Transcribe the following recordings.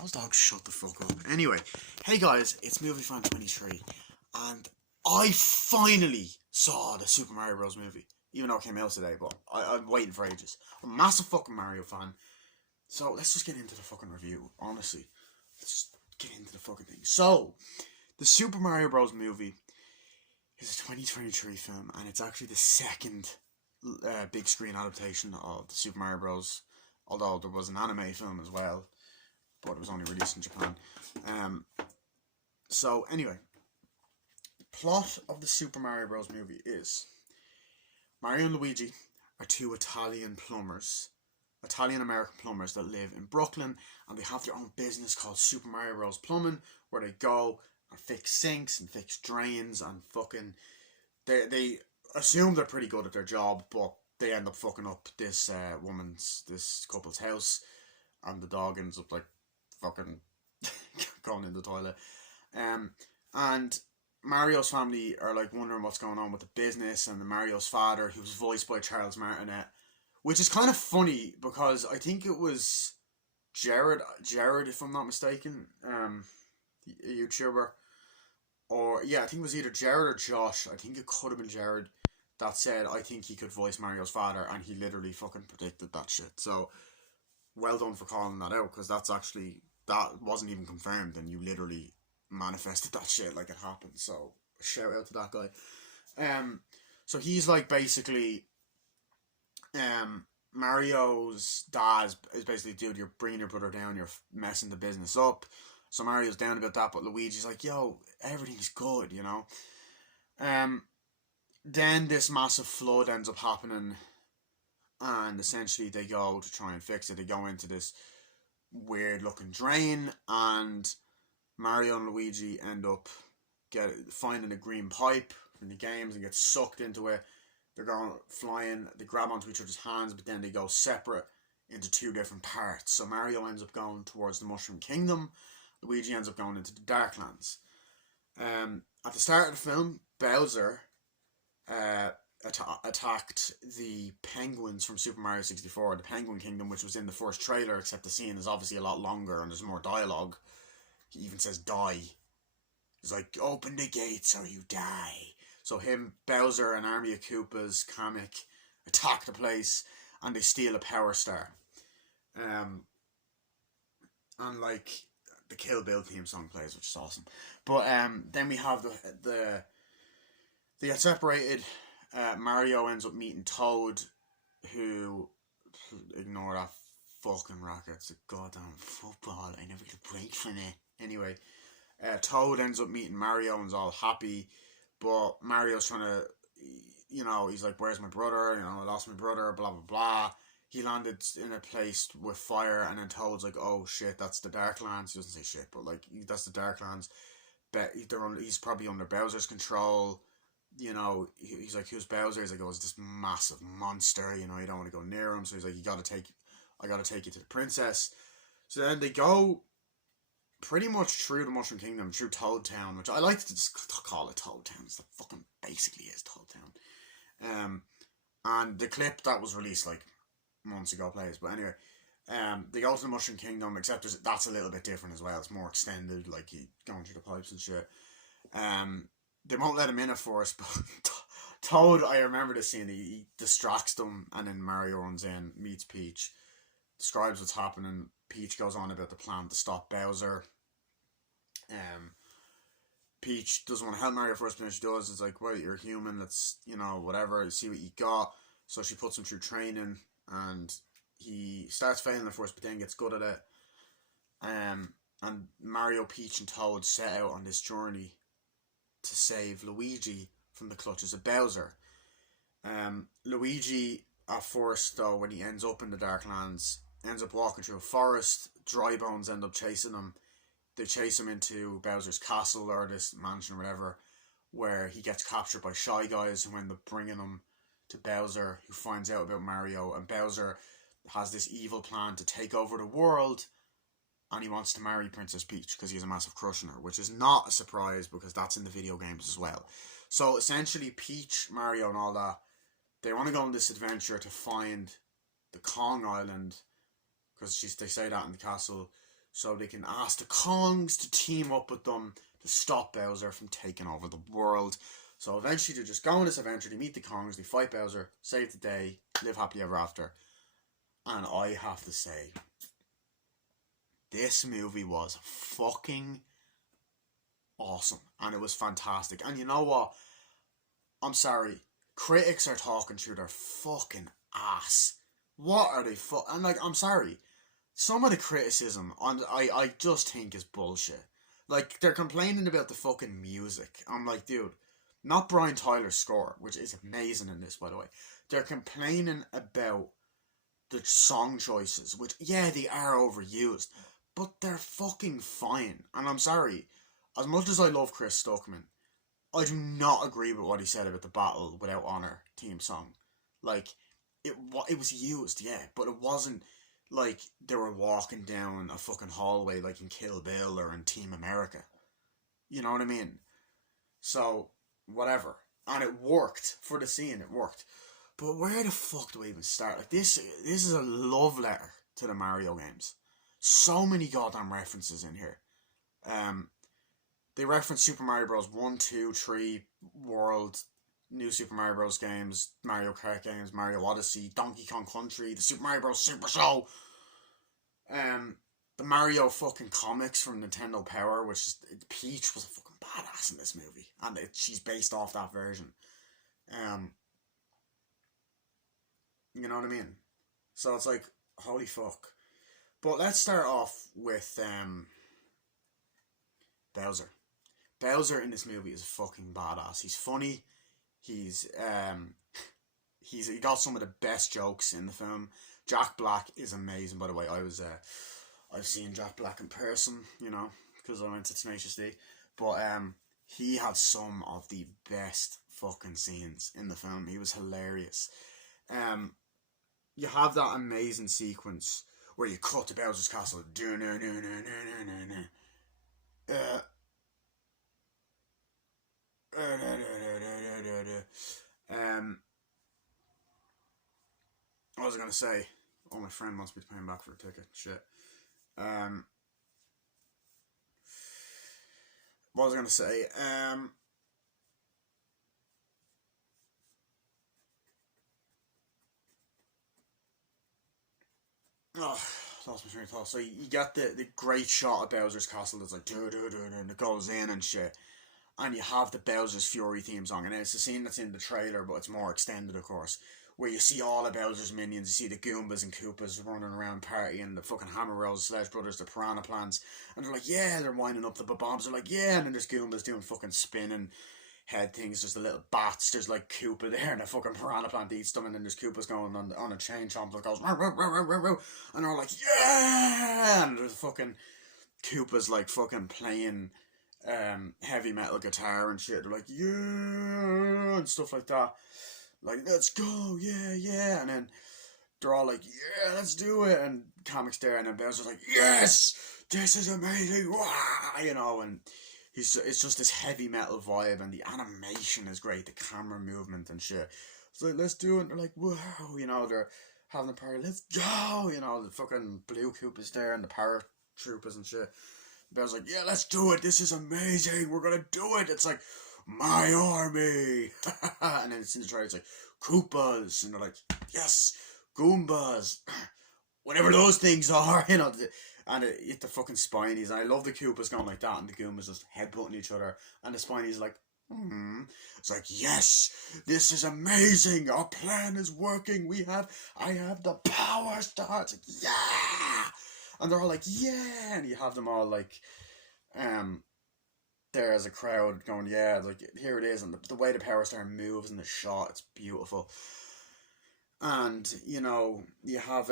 Those dogs shut the fuck up. Anyway, hey guys, it's MovieFan23, and I finally saw the Super Mario Bros. Movie. Even though it came out today, but I'm waiting for ages. I'm a massive fucking Mario fan. So let's just get into the fucking review, honestly. Let's get into the fucking thing. So, the Super Mario Bros. Movie is a 2023 film, and it's actually the second big screen adaptation of the Super Mario Bros. Although there was an anime film as well, but it was only released in Japan. So anyway, the plot of the Super Mario Bros. Movie is Mario and Luigi are two Italian-American plumbers that live in Brooklyn, and they have their own business called Super Mario Bros. Plumbing, where they go and fix sinks and fix drains and fucking... They assume they're pretty good at their job, but they end up fucking up this this couple's house, and the dog ends up like fucking going in the toilet. And Mario's family are like wondering what's going on with the business, and the Mario's father, who's voiced by Charles Martinet, which is kind of funny because I think it was Jared, if I'm not mistaken, a YouTuber, or yeah, I think it was either Jared or Josh. I think it could have been Jared that said I think he could voice Mario's father, and he literally fucking predicted that shit. So well done for calling that out, because that wasn't even confirmed, and you literally manifested that shit like it happened. So shout out to that guy. So he's like basically, Mario's dad is basically, dude, you're bringing your brother down, you're messing the business up. So Mario's down about that, but Luigi's like, yo, everything's good, you know. Then this massive flood ends up happening, and essentially they go to try and fix it. They go into this weird looking drain, and Mario and Luigi end up finding a green pipe from the games and get sucked into it. They're going flying, they grab onto each other's hands, but then they go separate into two different parts. So Mario ends up going towards the Mushroom Kingdom, Luigi ends up going into the Darklands. At the start of the film, Bowser attacked the penguins from Super Mario 64, the Penguin Kingdom, which was in the first trailer, except the scene is obviously a lot longer and there's more dialogue. He even says die. He's like, open the gates or you die. So him, Bowser, an army of Koopas, Kamek, attack the place, and they steal a Power Star. And like, the Kill Bill theme song plays, which is awesome. But then we have they get separated. Mario ends up meeting Toad, who, ignore that fucking racket, it's a goddamn football, I never get a break from it. Anyway, Toad ends up meeting Mario and's all happy, but Mario's trying to, he's like, where's my brother? I lost my brother, blah blah blah. He landed in a place with fire, and then Toad's like, oh shit, that's the Darklands. He doesn't say shit, but like, that's the Darklands. But he's probably under Bowser's control. He's like, who's Bowser? He's like, oh, it's this massive monster, you don't want to go near him. So he's like, I gotta take you to the princess. So then they go pretty much through the Mushroom Kingdom, through Toad Town, which I like to just call it Toad Town. It's fucking basically is Toad Town. And the clip that was released like months ago plays, but anyway, they go to the Mushroom Kingdom, except that's a little bit different as well. It's more extended, like you going through the pipes and shit. They won't let him in at first, but Toad, I remember this scene, he distracts them, and then Mario runs in, meets Peach, describes what's happening. Peach goes on about the plan to stop Bowser. Peach doesn't want to help Mario first, but when she does, it's like, well, you're human, let's, whatever, see what you got. So she puts him through training, and he starts failing at first, but then gets good at it. And Mario, Peach, and Toad set out on this journey to save Luigi from the clutches of Bowser. Luigi, at first, though, when he ends up in the Darklands, ends up walking through a forest. Dry Bones end up chasing him. They chase him into Bowser's castle, or this mansion or whatever, where he gets captured by Shy Guys, who end up bringing him to Bowser, who finds out about Mario, and Bowser has this evil plan to take over the world, and he wants to marry Princess Peach because he has a massive crush on her, which is not a surprise because that's in the video games as well. So essentially, Peach, Mario, and all that, they want to go on this adventure to find the Kong Island, because they say that in the castle, so they can ask the Kongs to team up with them to stop Bowser from taking over the world. So eventually they just go on this adventure, they meet the Kongs, they fight Bowser, save the day, live happily ever after. And I have to say, this movie was fucking awesome. And it was fantastic. And you know what? I'm sorry. Critics are talking through their fucking ass. What are they and like, I'm sorry. Some of the criticism I just think is bullshit. Like, they're complaining about the fucking music. I'm like, dude, not Brian Tyler's score, which is amazing in this, by the way. They're complaining about the song choices, which, yeah, they are overused, but they're fucking fine. And I'm sorry, as much as I love Chris Stuckman, I do not agree with what he said about the Battle Without Honor theme song. Like, it was used, yeah, but it wasn't like they were walking down a fucking hallway like in Kill Bill or in Team America. You know what I mean? So, whatever. And it worked for the scene, it worked. But where the fuck do I even start? Like, this is a love letter to the Mario games. So many goddamn references in here. They reference Super Mario Bros. 1, 2, 3, World, New Super Mario Bros. Games, Mario Kart games, Mario Odyssey, Donkey Kong Country, the Super Mario Bros. Super Show, the Mario fucking comics from Nintendo Power, which is, Peach was a fucking badass in this movie, and she's based off that version. You know what I mean? So it's like, holy fuck. But let's start off with Bowser. Bowser in this movie is fucking badass. He's funny. He got some of the best jokes in the film. Jack Black is amazing, by the way. I've seen Jack Black in person, you know, because I went to Tenacious D. But he had some of the best fucking scenes in the film. He was hilarious. You have that amazing sequence where you cut to Bowser's castle. What was I gonna say? Oh, my friend wants me to pay him back for a ticket. Shit. What was I gonna say? Oh, lost my train of thought. So you got the great shot of Bowser's castle that's like and it goes in and shit. And you have the Bowser's Fury theme song, and it's the scene that's in the trailer, but it's more extended, of course, where you see all of Bowser's minions. You see the Goombas and Koopas running around partying, the fucking Hammer Bros, Sledge Brothers, the Piranha Plants, and they're like, yeah, they're winding up the bombs. They're like, yeah, and then there's Goombas doing fucking spinning head things. There's the little bats. There's like Koopa there, and the fucking Piranha Plant eats them, and then there's Koopas going on a chain chomp that goes, row, row, row, row, row, row, and they're like, yeah, and there's fucking Koopas like fucking playing heavy metal guitar and shit. They're like, yeah, and stuff like that. Like, let's go, yeah, yeah. And then they're all like, yeah, let's do it. And Kamek's there, and then Bowser's like, yes, this is amazing, wah! You know, and it's just this heavy metal vibe, and the animation is great, the camera movement and shit. So like, let's do it. And they're like, wow, you know, they're having a party, let's go, you know, the fucking Blue Koopa's there, and the paratroopers and shit. Bell's like, yeah, let's do it. This is amazing. We're gonna do it. It's like, my army. And then it's in the trailer, it's like, Koopas. And they're like, yes, Goombas. Whatever those things are, you know. And it hit the fucking Spinies. And I love the Koopas going like that, and the Goombas just headbutting each other. And the Spinies like, It's like, yes, this is amazing. Our plan is working. I have the power star. It's like, yeah. And they're all like, yeah, and you have them all like, there as a crowd going, yeah, like, here it is, and the way the Power Star moves in the shot, it's beautiful. And, you know, you have,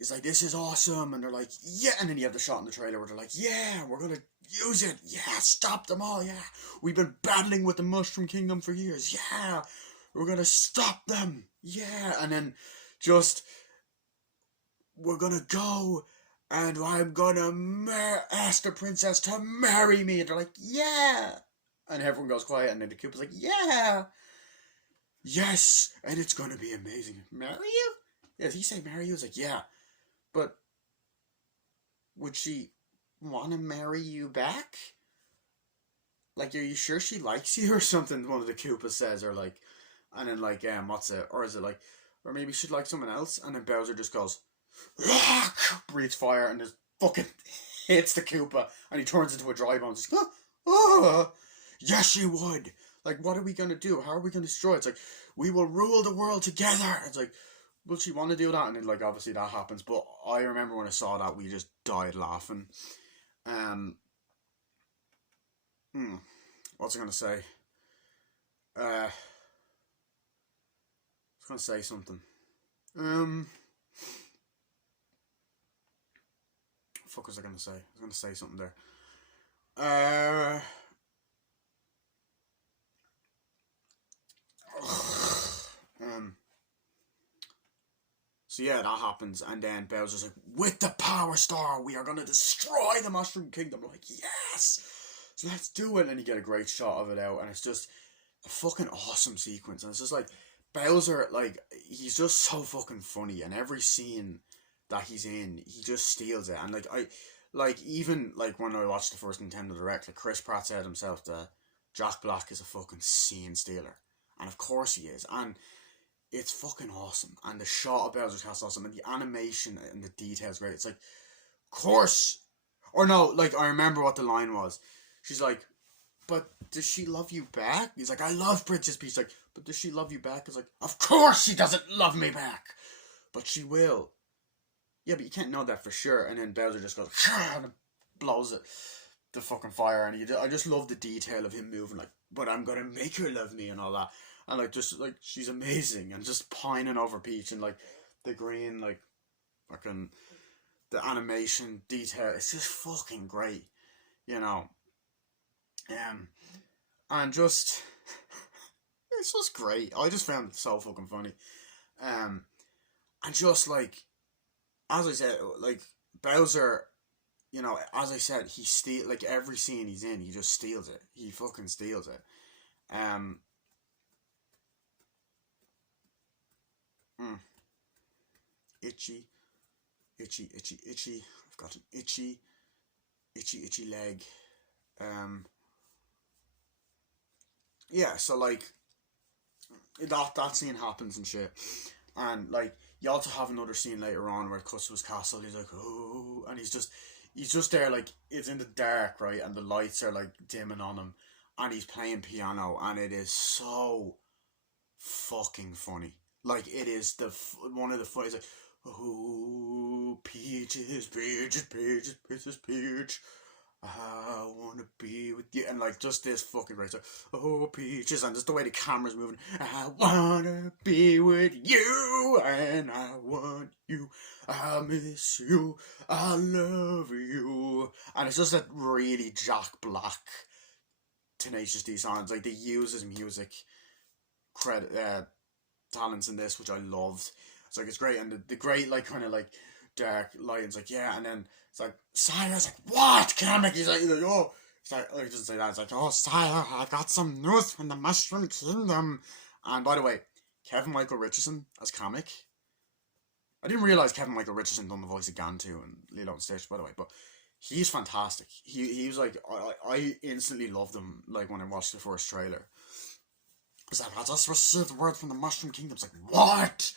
it's like, this is awesome, and they're like, yeah, and then you have the shot in the trailer where they're like, yeah, we're gonna use it, yeah, stop them all, yeah, we've been battling with the Mushroom Kingdom for years, yeah, we're gonna stop them, yeah, and then just, we're gonna go, and I'm gonna ask the princess to marry me. And they're like, yeah. And everyone goes quiet, and then the Koopa's like, yeah. Yes, and it's gonna be amazing. Marry you? Yeah, did he say marry you? It's like, yeah. But would she want to marry you back? Like, are you sure she likes you or something? One of the Koopas says, or like, and then like, what's it? Or is it like, or maybe she'd like someone else? And then Bowser just goes, breathes fire, and just fucking hits the Koopa, and he turns into a dry bone. Just, yes, she would. Like, what are we gonna do? How are we gonna destroy it? It's like, we will rule the world together. It's like, will she want to do that? And then, like, obviously that happens. But I remember when I saw that, we just died laughing. Um, what's I gonna say? I was gonna say something. Um, fuck was I gonna say? I was gonna say something there. Uh, um. So yeah, that happens, and then Bowser's like, "With the Power Star, we are gonna destroy the Mushroom Kingdom." I'm like, yes, so let's do it. And you get a great shot of it out, and it's just a fucking awesome sequence. And it's just like Bowser, like he's just so fucking funny, and every scene that he's in, he just steals it. And like even like when I watched the first Nintendo Direct, like Chris Pratt said himself that Jack Black is a fucking scene stealer, and of course he is, and it's fucking awesome. And the shot of Bowser's Castle is awesome, and the animation and the details great. It's like, of course, or no, like I remember what the line was. She's like, but does she love you back? He's like, I love Princess Peach. Like, but does she love you back? It's like, of course she doesn't love me back, but she will. Yeah, but you can't know that for sure. And then Bowser just goes and blows it, the fucking fire, and I just love the detail of him moving like, but I'm gonna make her love me and all that, and like just like she's amazing, and just pining over Peach, and like the green like fucking the animation detail, it's just fucking great, you know. Um, and just it's just great. I just found it so fucking funny. Um, and just like as I said, like Bowser, you know, as I said, he steal like every scene he's in, he just steals it. He fucking steals it. Um, mm, itchy, itchy. I've got an itchy leg. Um, yeah. So like that scene happens and shit, and like you also have another scene later on where it cuts to his castle. He's like, oh, and he's just there, like it's in the dark, right, and the lights are like dimming on him, and he's playing piano, and it is so fucking funny. Like it is one of the funniest. Like, oh, peaches, peaches, peaches, peaches, peach. I wanna be with you, and like just this fucking great stuff. Oh, peaches, and just the way the camera's moving. I wanna be with you, and I want you. I miss you. I love you, and it's just a really Jack Black, Tenacious D songs. Like they use his music credit talents in this, which I loved. It's like it's great, and the great like kind of like dark lights, like yeah, and then it's like Sire's like what comic? He's like oh, it's like oh, he doesn't say that. It's like oh Sire, I got some news from the Mushroom Kingdom. And by the way, Kevin Michael Richardson as comic. I didn't realize Kevin Michael Richardson done the voice of Gantu and Lilo and Stitch, by the way, but he's fantastic. He was like I instantly loved him like when I watched the first trailer. It's like I just received word from the Mushroom Kingdom. It's like what?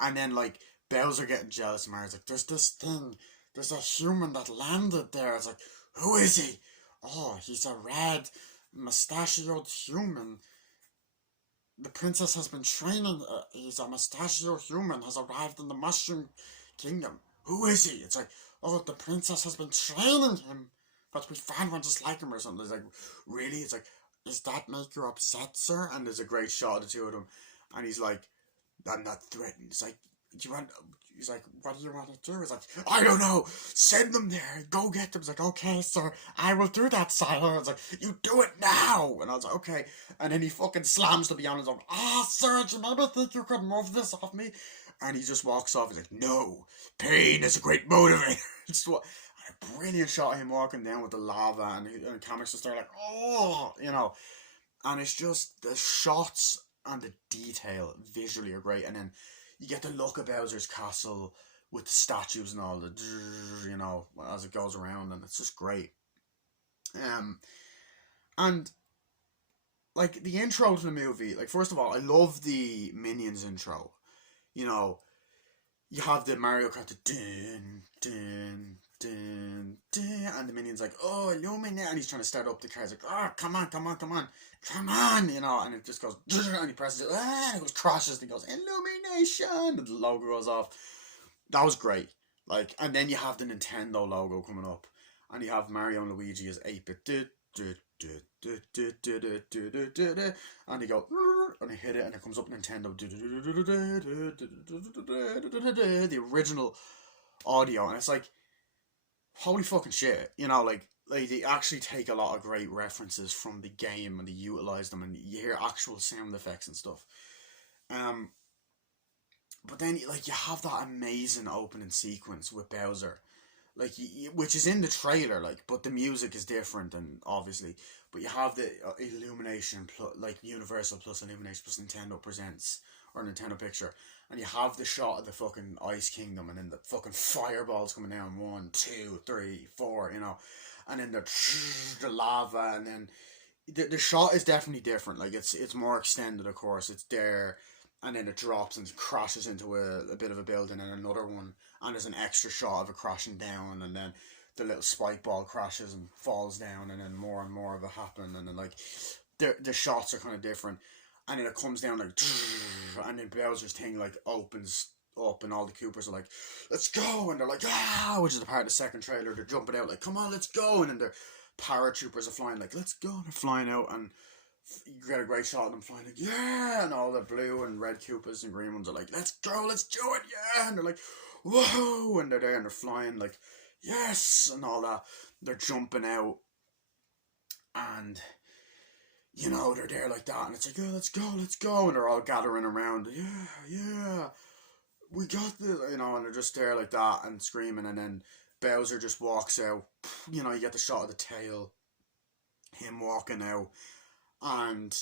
And then like Bowser getting jealous, and Mario's like, "There's this thing. There's a human that landed there." It's like, who is he? Oh, he's a red, mustachioed human. The princess has been training. He's a mustachioed human. Has arrived in the Mushroom Kingdom. Who is he? It's like, oh, the princess has been training him, but we found one just like him or something. It's like, really? It's like, does that make you upset, sir? And there's a great shot of the two of them, and he's like, I'm not threatened. It's like, do you want? He's like, what do you want to do? He's like, I don't know. Send them there. Go get them. He's like, okay, sir. I will do that, sire. I was like, you do it now. And I was like, okay. And then he fucking slams the piano on. Ah, sir, do you maybe think you could move this off me? And he just walks off. He's like, no. Pain is a great motivator. Just what? A brilliant shot of him walking down with the lava, and the comics just there like, oh, you know. And it's just the shots and the detail visually are great, and then you get the look of Bowser's castle with the statues and all the, you know, as it goes around, and it's just great. And like the intro to the movie, like first of all, I love the Minions intro. You know, you have the Mario Kart, the dun dun dun dun, and the Minion's like, oh, illuminate, and he's trying to start up the car. He's like, oh, come on, come on, come on, come on, you know, and it just goes, and he presses it, and it goes, crashes, and he goes, illumination, and the logo goes off. That was great. Like, and then you have the Nintendo logo coming up, and you have Mario and Luigi as 8-bit, and he go, and he hit it, and it comes up Nintendo, the original audio, and it's like, holy fucking shit, you know, like they actually take a lot of great references from the game and they utilize them, and you hear actual sound effects and stuff. But then like you have that amazing opening sequence with Bowser, like which is in the trailer, like, but the music is different, and obviously, but you have the Illumination plus, like Universal plus Illumination plus Nintendo presents, or Nintendo Picture, and you have the shot of the fucking Ice Kingdom, and then the fucking fireballs coming down, 1, 2, 3, 4, you know, and then the lava, and then the shot is definitely different. Like it's more extended, of course. It's there, and then it drops and crashes into a bit of a building, and another one, and there's an extra shot of it crashing down, and then the little spike ball crashes and falls down, and then more and more of it happen, and then like the shots are kind of different, and then it comes down like, and then Bowser's thing like opens up, and all the Koopas are like, let's go, and they're like, ah, which is the part of the second trailer. They're jumping out like, come on, let's go, and then the paratroopers are flying like, let's go, and they're flying out, and you get a great shot of them flying like, yeah, and all the blue and red Koopas and green ones are like, let's go, let's do it, yeah, and they're like, whoa, and they're there and they're flying like, yes, and all that. They're jumping out, and you know, they're there like that, and it's like, yeah, let's go, let's go, and they're all gathering around, yeah, we got this, you know, and they're just there like that and screaming, and then Bowser just walks out, you know, you get the shot of the tail, him walking out, and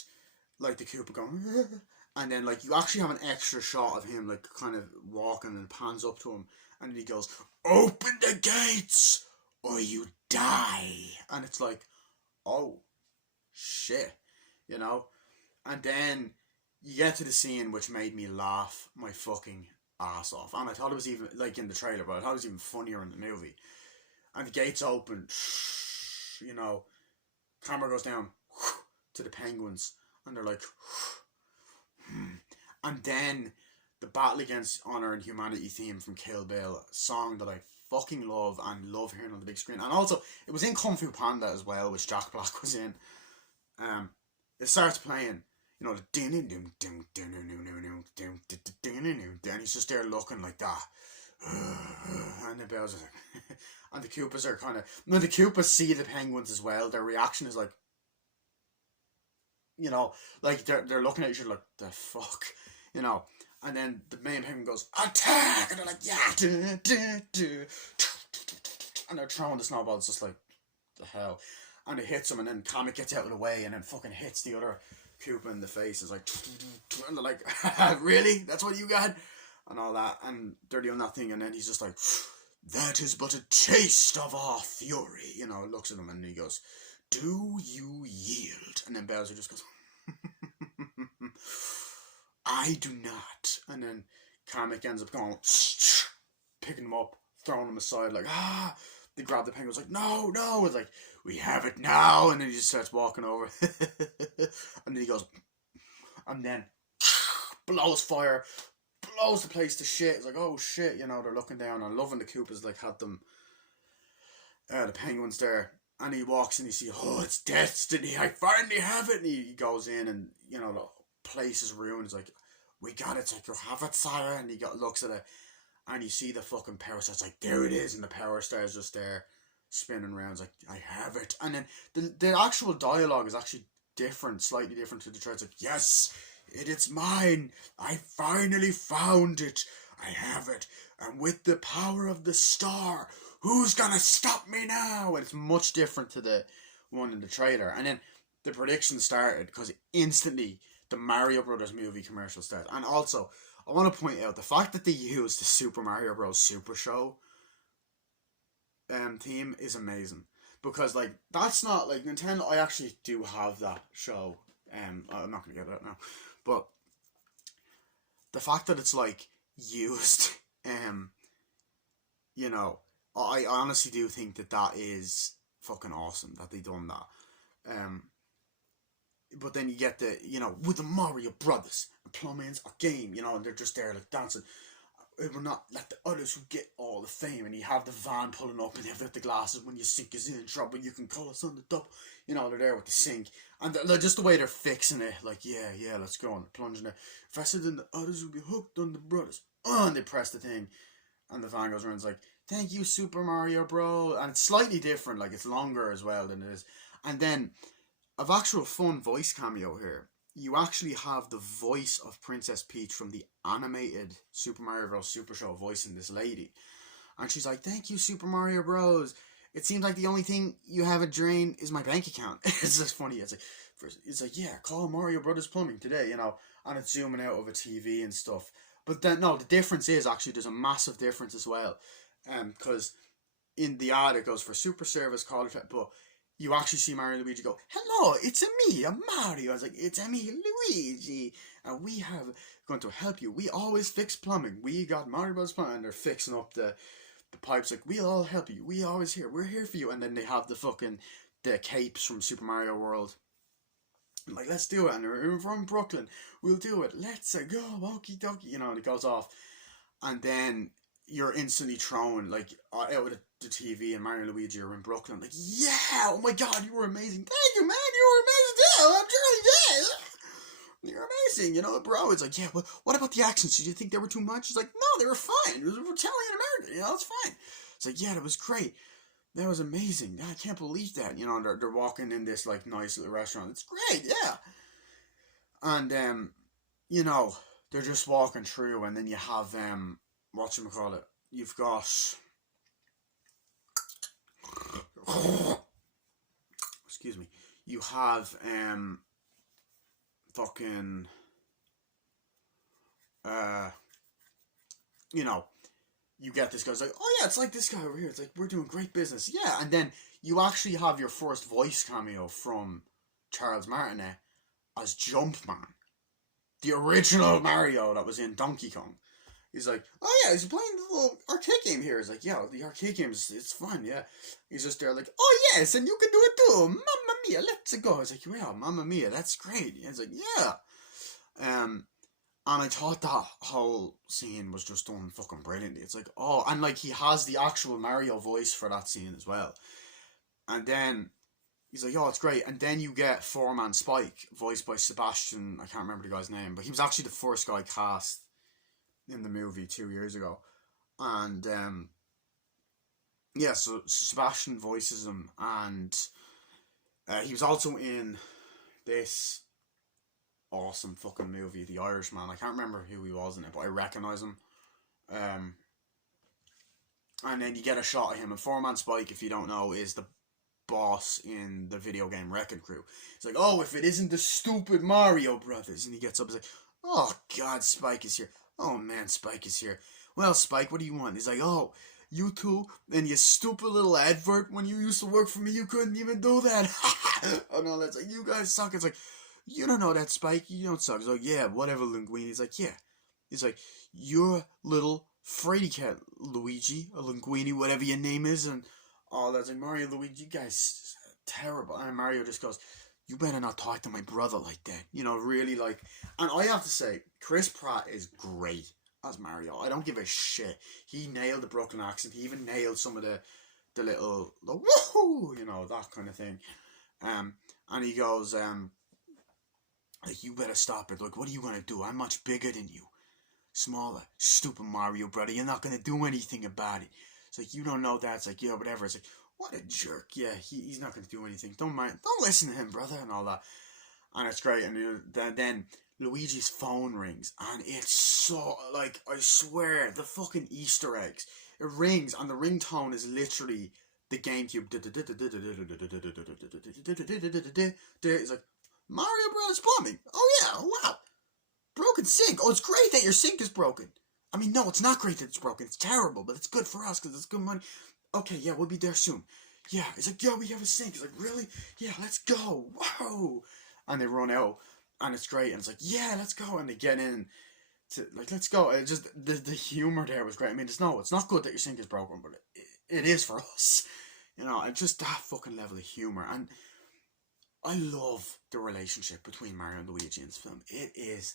like the Koopa going, and then like you actually have an extra shot of him like kind of walking, and pans up to him, and he goes, open the gates or you die, and it's like, oh shit, you know. And then you get to the scene which made me laugh my fucking ass off, and I thought it was even like in the trailer, but I thought it was even funnier in the movie. And the gates open, you know, camera goes down to the penguins, and they're like, and then the Battle Against Honor and Humanity theme from Kill Bill, a song that I fucking love and love hearing on the big screen. And also, it was in Kung Fu Panda as well, which Jack Black was in. It starts playing, you know, and he's just there looking like that. And the Bowser's like, and the Koopas are kind of, when the Koopas see the penguins as well, their reaction is like, you know, like they're looking at each other like, the fuck, you know. And then the main penguin goes, attack! And they're like, yeah! And they're throwing the snowballs just like, the hell. And it hits him, and then Comet gets out of the way, and then fucking hits the other Koopa in the face. It's like, and they're like, really? That's what you got? And all that. And they're doing that thing, and then he's just like, that is but a taste of our fury. You know, looks at him, and he goes, do you yield? And then Bowser just goes, I do not. And then Kamek ends up going, picking him up, throwing him aside, like, ah. They grab the penguins, like, no. It's like, we have it now. And then he just starts walking over. And then he goes, and then blows fire, blows the place to shit. It's like, oh shit, you know, they're looking down. I'm loving the Koopas, like, had them, the penguins there. And he walks and you see, oh, it's destiny, I finally have it. And he goes in, and, you know, the place is ruined. It's like, we got it. It's like, you have it, sire. And he looks at it, and you see the fucking Power Star. It's like, there it is. And the Power Star is just there spinning around. It's like, I have it. And then the actual dialogue is actually different, slightly different to the trailer. It's like, yes, it's mine. I finally found it. I have it. And with the power of the star, who's gonna stop me now? And it's much different to the one in the trailer. And then the prediction started, because instantly the Mario Brothers movie commercial started. And also, I want to point out the fact that they used the Super Mario Bros. Super Show theme is amazing, because like that's not like Nintendo. I actually do have that show. I'm not gonna get it now, but the fact that it's like used, you know, I honestly do think that that is fucking awesome that they done that. But then you get the, with the Mario Brothers and Plumman's a game, and they're just there like dancing. It will not let the others who get all the fame, and you have the van pulling up, and they've got the glasses. When your sink is in trouble, you can call us on the top. They're there with the sink, and just the way they're fixing it, like yeah, let's go on, plunging it faster than the others will be hooked on the brothers. And they press the thing, and the van goes around. It's like, thank you, Super Mario Bro, and it's slightly different, like it's longer as well than it is. And then, of actual fun voice cameo here, you actually have the voice of Princess Peach from the animated Super Mario Bros. Super Show voicing this lady. And she's like, thank you, Super Mario Bros. It seems like the only thing you haven't drained is my bank account. It's just funny. It's like, yeah, call Mario Brothers Plumbing today, and it's zooming out of a TV and stuff. But then, no, the difference is actually there's a massive difference as well. Because in the ad it goes for super service, call it, but you actually see Mario and Luigi go, hello, it's me, Mario. I was like, it's me, Luigi. And we have going to help you. We always fix plumbing. We got Mario Bros. Plumbing. And they're fixing up the pipes. Like, we'll all help you. We always here. We're here for you. And then they have the capes from Super Mario World. I'm like, let's do it. And we're from Brooklyn. We'll do it. Let's go. Okie dokie. And it goes off. And then you're instantly thrown, like, out of the TV, and Mario and Luigi are in Brooklyn. I'm like, yeah, oh my god, you were amazing. Thank you, man, you were amazing too. I'm truly dead. You're amazing, bro. It's like, yeah, but what about the accents? Did you think they were too much? It's like, no, they were fine. It was Italian American, it's fine. It's like, yeah, that was great. That was amazing. I can't believe that. They're walking in this, like, nice little restaurant. It's great, yeah. And, they're just walking through, and then you have, whatchamacallit, you've got, excuse me, you have, fucking, you get this guy's like, oh yeah, it's like this guy over here. It's like, we're doing great business. Yeah, and then you actually have your first voice cameo from Charles Martinet as Jumpman, the original Mario that was in Donkey Kong. He's like, oh yeah, he's playing the little arcade game here. He's like, yeah, the arcade game it's fun, yeah. He's just there like, oh yes, and you can do it too. Mamma mia, let's go. He's like, yeah, mamma mia, that's great. He's like, yeah. And I thought that whole scene was just done fucking brilliantly. It's like, oh, and like he has the actual Mario voice for that scene as well. And then he's like, oh, it's great. And then you get Foreman Spike, voiced by Sebastian, I can't remember the guy's name, but he was actually the first guy cast in the movie 2 years ago. And yeah, so Sebastian voices him, and he was also in this awesome fucking movie, The Irishman. I can't remember who he was in it, but I recognise him. And then you get a shot of him, and Foreman Spike, if you don't know, is the boss in the video game Wrecking Crew. It's like, oh, if it isn't the stupid Mario Brothers. And he gets up and he's like, oh god, Spike is here. Oh man, Spike is here. Well, Spike, what do you want? He's like, oh, you two and your stupid little advert, when you used to work for me, you couldn't even do that. Oh no, that's like, you guys suck. It's like, you don't know that, Spike. You don't suck. He's like, yeah, whatever, Linguini. He's like, yeah. He's like, you're little fraidy cat, Luigi, or Linguini, whatever your name is, and all that's like, Mario, Luigi, you guys terrible. And Mario just goes, you better not talk to my brother like that. Really like, and I have to say, Chris Pratt is great as Mario. I don't give a shit. He nailed the Brooklyn accent. He even nailed some of the little, woohoo, that kind of thing. And he goes, like, you better stop it. Like, what are you gonna do? I'm much bigger than you. Smaller, stupid Mario brother. You're not gonna do anything about it. It's like, you don't know that. It's like, yeah, whatever. It's like, what a jerk. Yeah, he's not gonna do anything. Don't listen to him, brother, and all that. And it's great. And then Luigi's phone rings, and it's so, like, I swear, the fucking Easter eggs. It rings, and the ringtone is literally the GameCube. It's like, Mario Bros. Plumbing. Oh yeah, wow. broken sink. Oh, it's great that your sink is broken. I mean, no, it's not great that it's broken. It's terrible, but it's good for us because it's good money. Okay, yeah, we'll be there soon. Yeah, it's like, yeah, we have a sink. It's like, really? Yeah, let's go. Whoa. And they run out, and it's great. And it's like, yeah, let's go. And they get in to, like, let's go. It just, the humor there was great. I mean, it's not good that your sink is broken, but it is for us. You know, and just that fucking level of humor. And I love the relationship between Mario and Luigi in this film. It is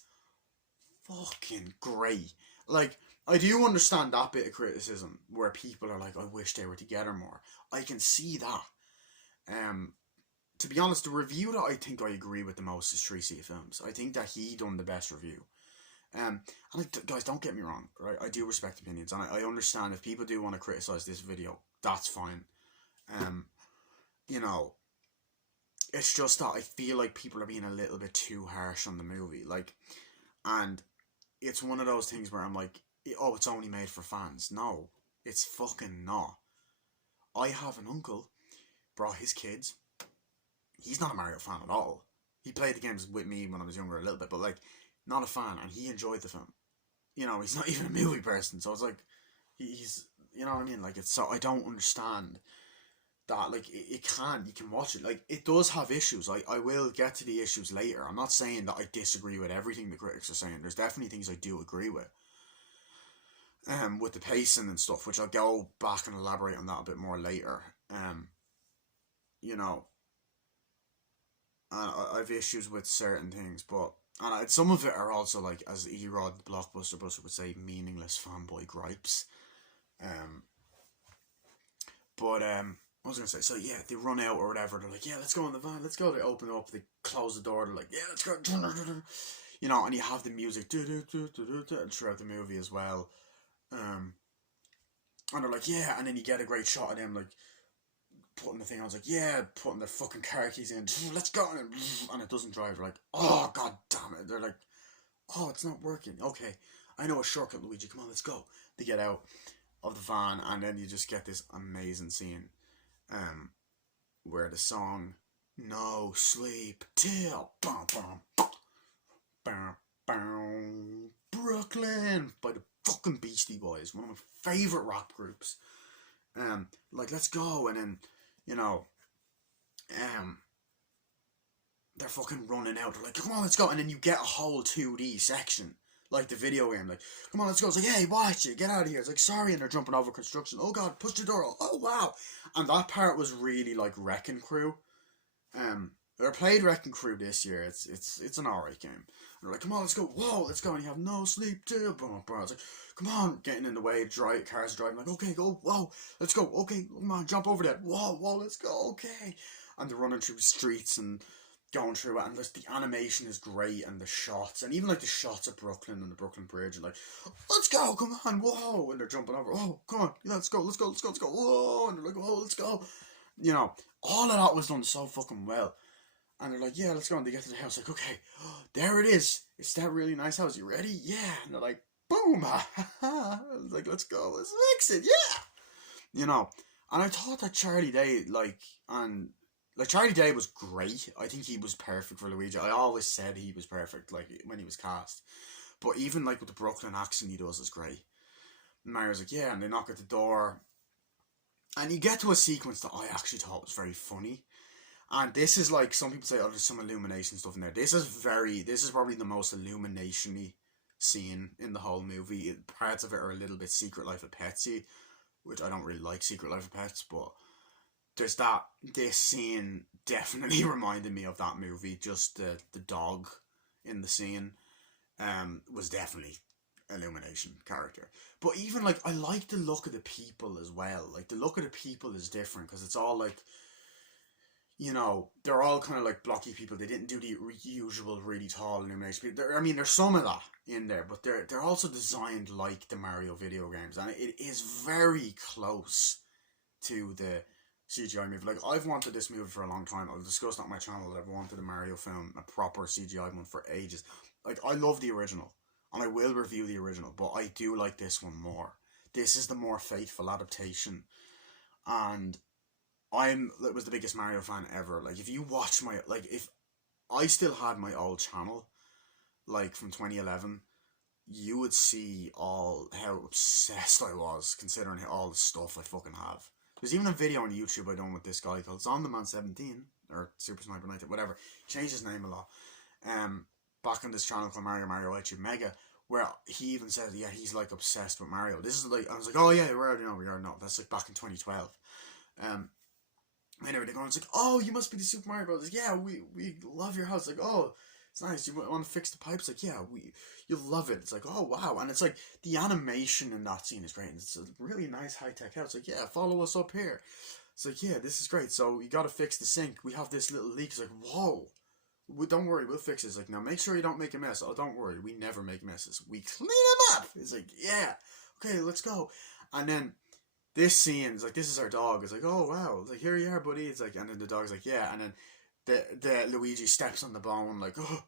fucking great. Like, I do understand that bit of criticism where people are like, I wish they were together more. I can see that. To be honest, the review that I think I agree with the most is Tracy Films. I think that he done the best review. And guys, don't get me wrong, right? I do respect opinions, and I understand if people do want to criticize this video, that's fine. You know, it's just that I feel like people are being a little bit too harsh on the movie, like, and it's one of those things where I'm like, oh, it's only made for fans. No, it's fucking not. I have an uncle, brought his kids. He's not a Mario fan at all. He played the games with me when I was younger a little bit, but like, not a fan, and he enjoyed the film. You know, he's not even a movie person, so it's like, he's, you know what I mean? Like, it's so, I don't understand that, like, you can watch it. Like, it does have issues. I will get to the issues later. I'm not saying that I disagree with everything the critics are saying. There's definitely things I do agree with the pacing and stuff, which I'll go back and elaborate on that a bit more later. You know, I have issues with certain things, but and some of it are also, like, as Erod, the Blockbuster Buster, would say, meaningless fanboy gripes. But what was I gonna say? So yeah, they run out or whatever. They're like, yeah, let's go in the van. Let's go. They open it up. They close the door. They're like, yeah, let's go. You know, and you have the music throughout the movie as well. And they're like, yeah, and then you get a great shot of them, like, putting the thing on. I was like, yeah, putting their fucking car keys in. Let's go. And it doesn't drive. They're like, oh, god damn it. They're like, oh, it's not working. Okay, I know a shortcut, Luigi. Come on, let's go. They get out of the van, and then you just get this amazing scene where the song "No Sleep Till" Brooklyn by the fucking Beastie Boys, one of my favourite rap groups. Like, let's go, and then, you know, they're fucking running out. They're like, come on, let's go, and then you get a whole 2D section, like the video game. Like, come on, let's go. It's like, hey, watch it, get out of here. It's like, sorry, and they're jumping over construction. Oh god, push the door. Oh wow, and that part was really like Wrecking Crew. They played Wrecking Crew this year. It's an alright game. And they're like, come on, let's go. Whoa, let's go. And you have no sleep till. It's like, come on, getting in the way. Cars driving. Like, okay, go. Whoa, let's go. Okay, come on, jump over that. Whoa, let's go. Okay, and they're running through streets and going through it, and the animation is great, and the shots, and even like the shots of Brooklyn and the Brooklyn Bridge, and like, let's go, come on, whoa, and they're jumping over. Oh, come on, yeah, let's go. Whoa, and they're like, whoa, let's go. You know, all of that was done so fucking well. And they're like, yeah, let's go. And they get to the house, like, okay, there it is. It's that really nice house. You ready? Yeah. And they're like, boom. Like, let's go. Let's fix it. Yeah. You know, and I thought that Charlie Day, Charlie Day was great. I think he was perfect for Luigi. I always said he was perfect, like, when he was cast. But even, like, with the Brooklyn accent he does is great. And Mario's like, yeah, and they knock at the door. And you get to a sequence that I actually thought was very funny. And this is, like, some people say, oh, there's some illumination stuff in there. This is probably the most illumination-y scene in the whole movie. Parts of it are a little bit Secret Life of Petsy, which I don't really like Secret Life of Pets, but there's that. This scene definitely reminded me of that movie. Just the dog in the scene was definitely Illumination character. But even, like, I like the look of the people as well. Like, the look of the people is different because it's all, like, you know, they're all kind of like blocky people. They didn't do the usual really tall Illumination people. I mean, there's some of that in there, but they're also designed like the Mario video games, and it is very close to the CGI movie. Like, I've wanted this movie for a long time. I've discussed on my channel that I've wanted a Mario film, a proper CGI one, for ages. Like, I love the original, and I will review the original, but I do like this one more. This is the more faithful adaptation, and it was the biggest Mario fan ever. Like, if you watch if I still had my old channel, like from 2011, you would see all how obsessed I was, considering all the stuff I fucking have. There's even a video on YouTube I done with this guy called ZonTheMan17 or Super Sniper 90, whatever. He changed his name a lot. Back on this channel called Mario YouTube Mega, where he even said, yeah, he's like obsessed with Mario. This is like, I was like, oh yeah, we already know. That's like back in 2012. Anyway, they're going, it's like, oh, you must be the Super Mario Brothers. Yeah, we love your house. Like, oh, it's nice. You want to fix the pipes? Like, yeah, you'll love it. It's like, oh wow, and it's like the animation in that scene is great. And it's a really nice high tech house. Like, yeah, follow us up here. It's like, yeah, this is great. So you got to fix the sink. We have this little leak. It's like, whoa. Don't worry, we'll fix it. It's like, now make sure you don't make a mess. Oh, don't worry, we never make messes. We clean them up. It's like, yeah, okay, let's go. And then this scene is like, this is our dog. It's like, oh wow. It's like, here you are, buddy. It's like, and then the dog's like, yeah. And then the Luigi steps on the bone, like, oh,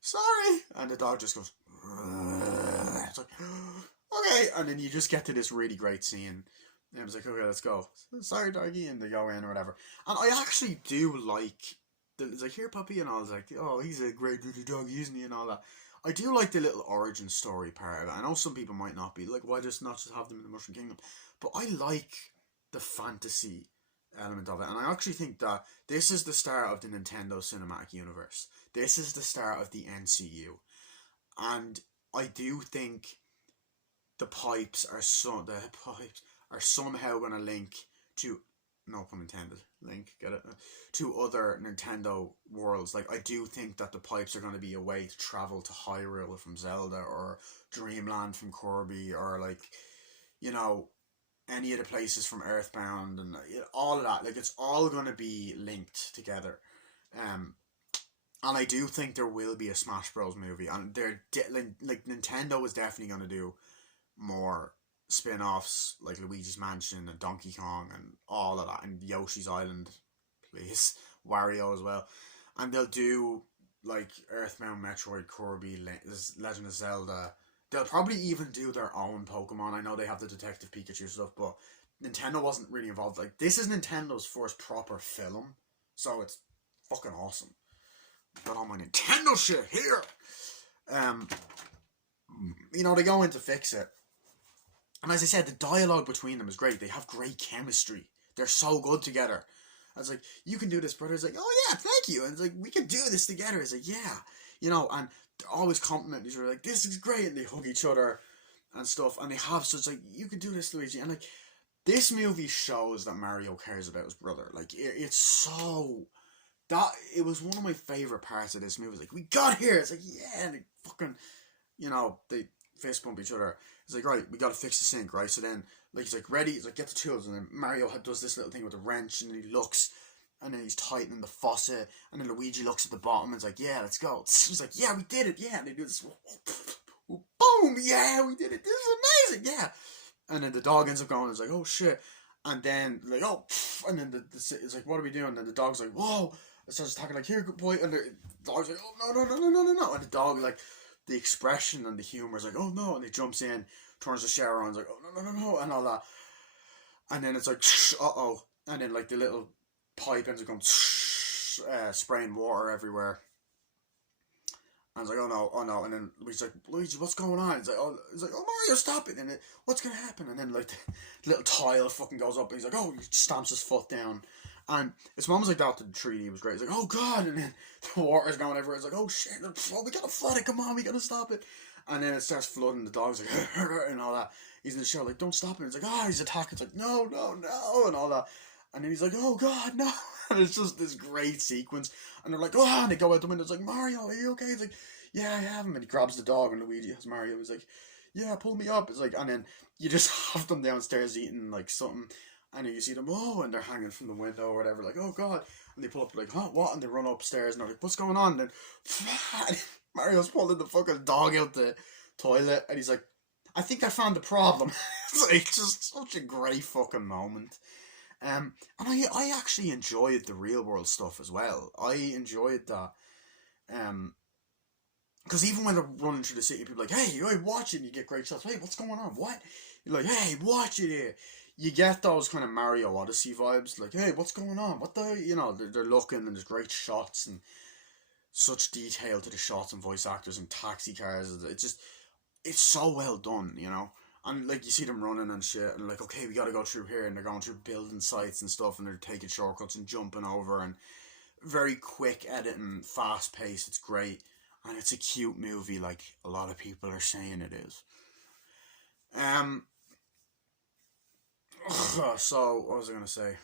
sorry. And the dog just goes, ugh. It's like, okay. And then you just get to this really great scene. And I was like, okay, let's go. Sorry, doggy. And they go in or whatever. And I actually do like, it's like, here, puppy, and I was like, oh, he's a great little dog, isn't he, and all that. I do like the little origin story part of it. I know some people might not be like, why just not just have them in the Mushroom Kingdom? But I like the fantasy element of it, and I actually think that this is the start of the Nintendo Cinematic Universe. This is the start of the NCU, and I do think the pipes are somehow going to link to, no pun intended, link, get it? To other Nintendo worlds. Like, I do think that the pipes are going to be a way to travel to Hyrule from Zelda, or Dreamland from Kirby, or like, you know, any of the places from Earthbound, and all of that. Like, it's all going to be linked together. And I do think there will be a Smash Bros. Movie, and like Nintendo is definitely going to do more spin-offs, like Luigi's Mansion and Donkey Kong and all of that, and Yoshi's Island, please, Wario as well. And they'll do like Earthbound, Metroid, Kirby, Legend of Zelda. They'll probably even do their own Pokemon. I know they have the Detective Pikachu stuff, but Nintendo wasn't really involved. Like, this is Nintendo's first proper film, so it's fucking awesome. Got all my Nintendo shit here. You know, they go in to fix it. And as I said, the dialogue between them is great. They have great chemistry. They're so good together. I was like, you can do this, brother. It's like, oh yeah, thank you. And it's like, we can do this together. It's like, yeah. You know, and they're always complimenting each other, like, this is great. And they hug each other and stuff. And they have such, like, you can do this, Luigi. And like, this movie shows that Mario cares about his brother. Like, it's so... it was one of my favourite parts of this movie. Like, we got here. It's like, yeah. And they fucking, you know, they fist bump each other. It's like, right, we gotta fix the sink, right? So then, like, he's like, ready? He's like, get the tools. And then Mario does this little thing with the wrench, and he looks, and then he's tightening the faucet, and then Luigi looks at the bottom, and it's like, yeah, let's go. He's like, yeah, we did it, yeah. And they do this, boom, yeah, we did it. This is amazing, yeah. And then the dog ends up going, it's like, oh, shit. And then, like, oh, and then it's like, what are we doing? And then the dog's like, whoa. It starts talking like, here, good boy. And the dog's like, oh, no. And the dog, like, the expression and the humor is like, oh no, and he jumps in, turns the shower on, is like, oh no, and all that. And then it's like, uh-oh. And then, like, the little pipe ends up going, spraying water everywhere. And it's like, oh no. And then Luigi's like, Luigi, what's going on? It's like, oh Mario, stop it. And then, what's going to happen? And then, like, the little tile fucking goes up, and he's like, oh, he stamps his foot down. And it's moments like that, the 3D was great. It's like, oh god, and then the water's going everywhere. It's like, oh shit, we gotta flood it, come on, we gotta stop it. And then it starts flooding, the dog's like, and all that. He's in the shower, like, don't stop it. It's like, he's attacking. It's like, no, and all that. And then he's like, oh god, no. And it's just this great sequence. And they're like, oh, and they go out the window. It's like, Mario, are you okay? He's like, yeah, I have him. And he grabs the dog, and Luigi has Mario. He's like, yeah, pull me up. It's like, and then you just have them downstairs eating, like, something. And then you see them, and they're hanging from the window or whatever, like, oh god. And they pull up, like, huh, what? And they run upstairs, and they're like, what's going on? And then Mario's pulling the fucking dog out the toilet, and he's like, I think I found the problem. It's like, just such a great fucking moment. And I actually enjoyed the real world stuff as well. I enjoyed that. Because even when they're running through the city, people are like, hey, watch it, and you get great shots. Hey, what's going on? What? You're like, hey, watch it here. You get those kind of Mario Odyssey vibes, like, hey, what's going on? What the, you know, they're looking, and there's great shots, and such detail to the shots and voice actors and taxi cars. It's so well done, you know. And like you see them running and shit, and like, okay, we gotta go through here, and they're going through building sites and stuff, and they're taking shortcuts and jumping over, and very quick editing, fast paced. It's great, and it's a cute movie, like a lot of people are saying it is. Um. So what was I gonna say?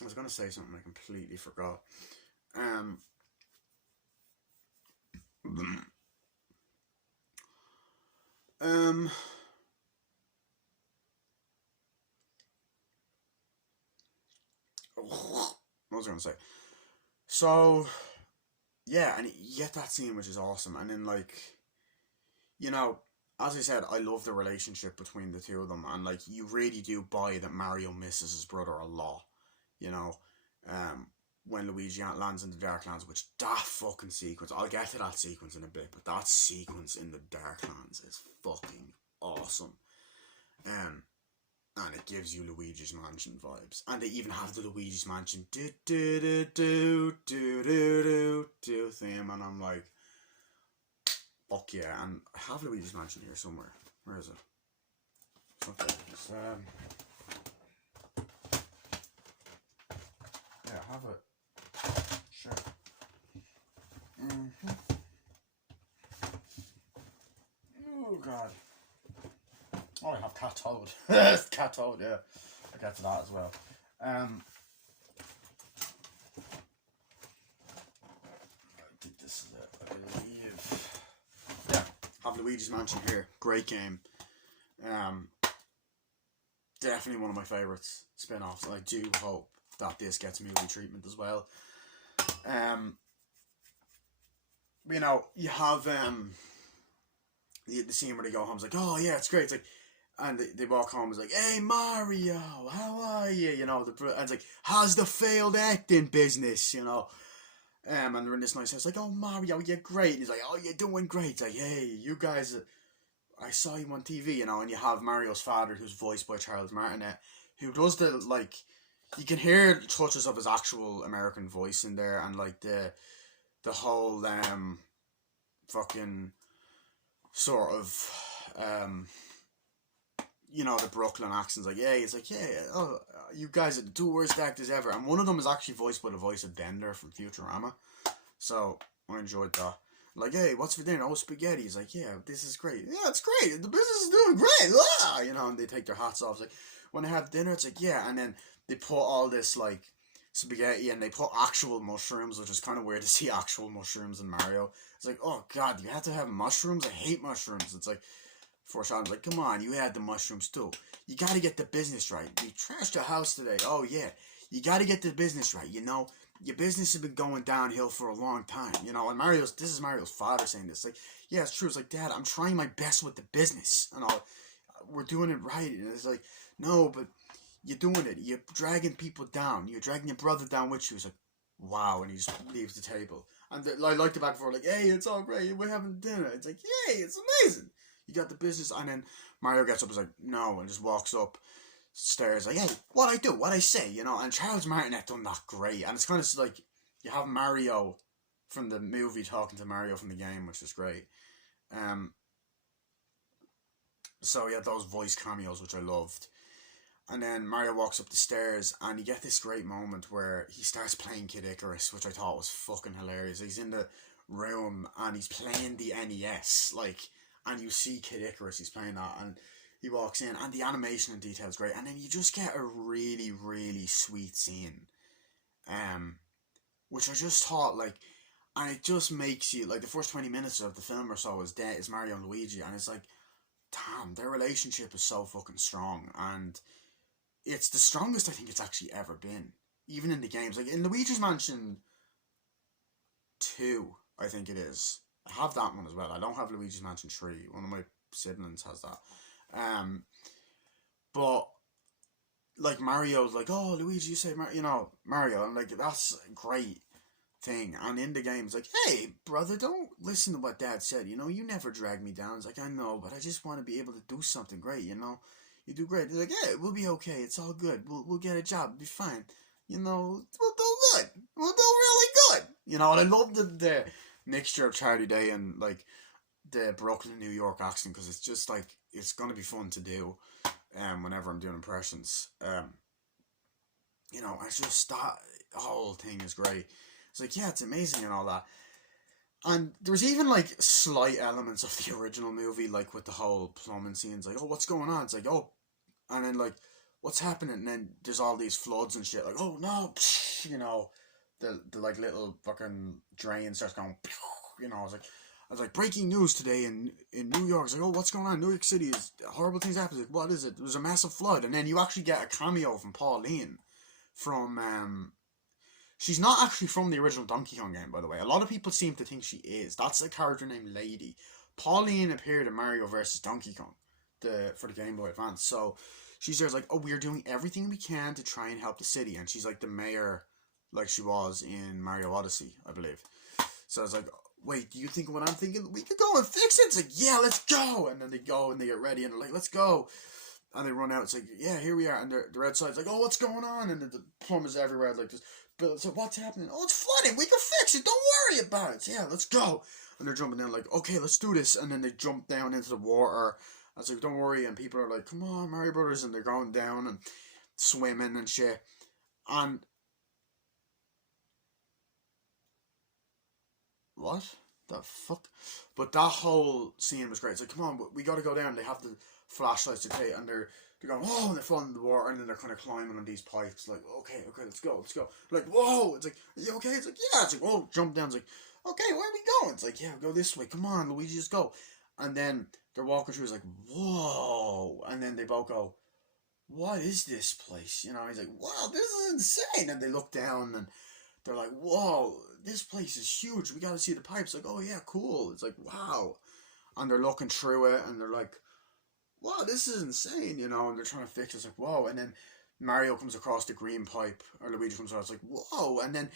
I was gonna say something I completely forgot. Um. Um. What was I gonna say? So yeah, and you get that scene which is awesome, and then like, you know, as I said, I love the relationship between the two of them, and like you really do buy that Mario misses his brother a lot, you know. Um, when Luigi lands in the Darklands, which that fucking sequence, I'll get to that sequence in a bit, but that sequence in the Darklands is fucking awesome. Um, and it gives you Luigi's Mansion vibes, and they even have the Luigi's Mansion do do do do do do do do theme, and I'm like, fuck yeah! And I have Luigi's Mansion here somewhere. Where is it? Okay, yeah, I have it. Sure. Oh god. Oh, I have Cat Toad. Cat Toad, yeah. I get to that as well. I think this is it, I believe. Yeah, have Luigi's Mansion here. Great game. Definitely one of my favourites spin-offs. I do hope that this gets movie treatment as well. You know, you have the scene where they go home. It's like, oh yeah, it's great. It's like, and they walk home. It's like, hey Mario, how are you? You know, and it's like, how's the failed acting business? You know, and they're in this nice house. Like, oh Mario, you're great. And he's like, oh, you're doing great. It's like, hey, you guys, I saw you on TV. You know, and you have Mario's father, who's voiced by Charles Martinet, who does the like. You can hear touches of his actual American voice in there, and like the whole fucking sort of you know, the Brooklyn accents. Like, yeah, he's like, yeah, oh, you guys are the two worst actors ever, and one of them is actually voiced by the voice of Bender from Futurama. So I enjoyed that. Like, hey, what's for dinner? Oh, spaghetti. He's like, yeah, this is great. Yeah, it's great. The business is doing great. Ah! You know, and they take their hats off. It's like, when I have dinner, it's like, yeah, and then they put all this like spaghetti and they put actual mushrooms, which is kind of weird to see actual mushrooms in Mario. It's like, oh god, you have to have mushrooms? I hate mushrooms. It's like, Foreshadowing's like, come on, you had the mushrooms too. You gotta get the business right. You trashed the house today. Oh yeah, you gotta get the business right. You know, your business has been going downhill for a long time. You know, and this is Mario's father saying this. Like, yeah, it's true. It's like, Dad, I'm trying my best with the business and all. We're doing it right. And it's like, no, but you're doing it. You're dragging people down. You're dragging your brother down with you. It's like, wow, and he just leaves the table. And I like the back and forth, like, hey, it's all great. We're having dinner. It's like, yay, it's amazing. You got the business. And then Mario gets up and is like, no, and just walks up stairs like, hey, what I do, what I say, you know. And Charles Martinet done that great. And it's kind of like, you have Mario from the movie talking to Mario from the game, which is great. So he had those voice cameos, which I loved. And then Mario walks up the stairs, and you get this great moment where he starts playing Kid Icarus, which I thought was fucking hilarious. He's in the room, and he's playing the NES, like, and you see Kid Icarus, he's playing that, and he walks in, and the animation and detail is great, and then you just get a really, really sweet scene, which I just thought, like, and it just makes you, like, the first 20 minutes of the film or so is Mario and Luigi, and it's like, damn, their relationship is so fucking strong, and it's the strongest I think it's actually ever been. Even in the games. Like in Luigi's Mansion 2, I think it is. I have that one as well. I don't have Luigi's Mansion 3. One of my siblings has that. But like Mario's like, oh Luigi, you say you know, Mario, and like that's a great thing. And in the game it's like, hey brother, don't listen to what Dad said, you know, you never drag me down. It's like, I know, but I just want to be able to do something great, you know. You do great. They're like, yeah, we'll be okay. It's all good. We'll get a job. We'll be fine. You know, we'll do good. We'll do really good. You know, and I love the mixture of Charlie Day and like the Brooklyn, New York accent because it's just like it's gonna be fun to do. Whenever I'm doing impressions, you know, it's just that whole thing is great. It's like yeah, it's amazing and all that. And there's even like slight elements of the original movie, like with the whole plumbing scenes. Like, oh, what's going on? It's like, oh, and then like, what's happening? And then there's all these floods and shit. Like, oh no, you know, the like little fucking drain starts going. You know, I was like breaking news today in New York. It's like, oh, what's going on? New York City is horrible things happening. Like, what is it? There was a massive flood, and then you actually get a cameo from Pauline from she's not actually from the original Donkey Kong game, by the way. A lot of people seem to think she is. That's the character named Lady. Pauline appeared in Mario vs. Donkey Kong, for the Game Boy Advance. So she's there like, oh, we're doing everything we can to try and help the city, and she's like the mayor, like she was in Mario Odyssey, I believe. So I was like, wait, do you think what I'm thinking? We could go and fix it. It's like, yeah, let's go. And then they go and they get ready and they're like, let's go. And they run out. It's like, yeah, here we are. And the outside's like, oh, what's going on? And the plumbers everywhere like this. But it's like, what's happening? Oh, it's flooding. We can fix it. Don't worry about it. Yeah, let's go. And they're jumping down like, okay, let's do this. And then they jump down into the water. I was like, don't worry. And people are like, come on, Mario Brothers. And they're going down and swimming and shit. And what the fuck? But that whole scene was great. It's like, come on, we got to go down. They have the flashlights to take, and they're going, oh, and they're falling in the water, and then they're kind of climbing on these pipes. Like, okay, let's go. Like, whoa! It's like, you okay? It's like, yeah. It's like, whoa, jump down. It's like, okay, where are we going? It's like, yeah, go this way. Come on, Luigi, just go. And then they're walking through. It's like, whoa! And then they both go, what is this place? You know, he's like, wow, this is insane. And they look down and they're like, whoa, this place is huge. We got to see the pipes. Like, oh yeah, cool. It's like, wow. And they're looking through it and they're like, wow, this is insane, you know. And they're trying to fix it. It's like, whoa. And then Mario comes across the green pipe, or Luigi comes across. It's like, whoa. And then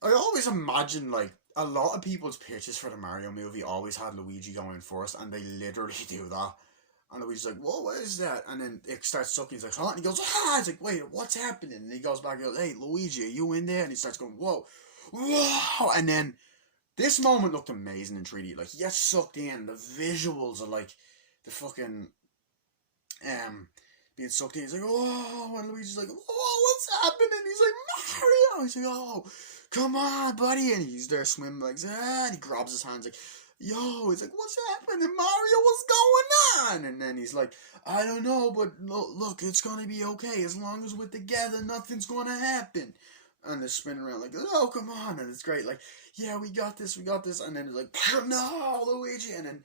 I always imagine like a lot of people's pitches for the Mario movie always had Luigi going first, and they literally do that. And Luigi's like, whoa, what is that? And then it starts sucking. He's like, huh? And he goes, ah! It's like, wait, what's happening? And he goes back and goes, hey, Luigi, are you in there? And he starts going, whoa, whoa. And then this moment looked amazing in 3D. Like, he gets sucked in. The visuals are like the fucking, being sucked in. He's like, whoa. And Luigi's like, whoa, what's happening? He's like, Mario. He's like, oh, come on, buddy. And he's there swimming like, ah. And he grabs his hands like, yo, he's like, what's happening, Mario? What's going on? And then he's like, I don't know, but look, it's gonna be okay. As long as we're together, nothing's gonna happen. And they're spinning around like, oh, come on. And it's great. Like, yeah, we got this. And then he's like, no, Luigi. And then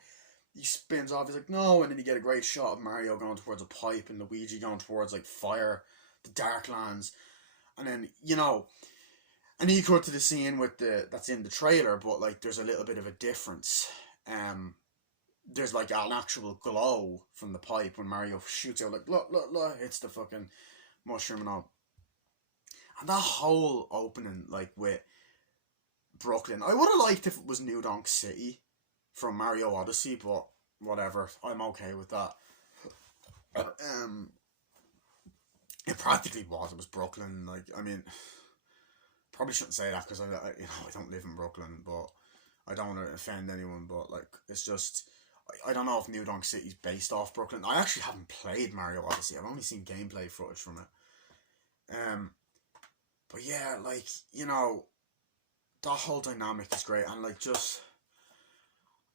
he spins off. He's like, no. And then you get a great shot of Mario going towards a pipe and Luigi going towards, like, fire, the Darklands. And then, you know, and he cut to the scene with that's in the trailer, but like there's a little bit of a difference. There's like an actual glow from the pipe when Mario shoots out, like look, hits the fucking mushroom and all. And that whole opening, like with Brooklyn, I would have liked if it was New Donk City from Mario Odyssey, but whatever, I'm okay with that. It practically was. It was Brooklyn. Like, I mean, probably shouldn't say that because I don't live in Brooklyn, but I don't want to offend anyone. But like, it's just I don't know if New Donk City's based off Brooklyn. I actually haven't played Mario Odyssey. I've only seen gameplay footage from it. But yeah, like, you know, that whole dynamic is great, and like, just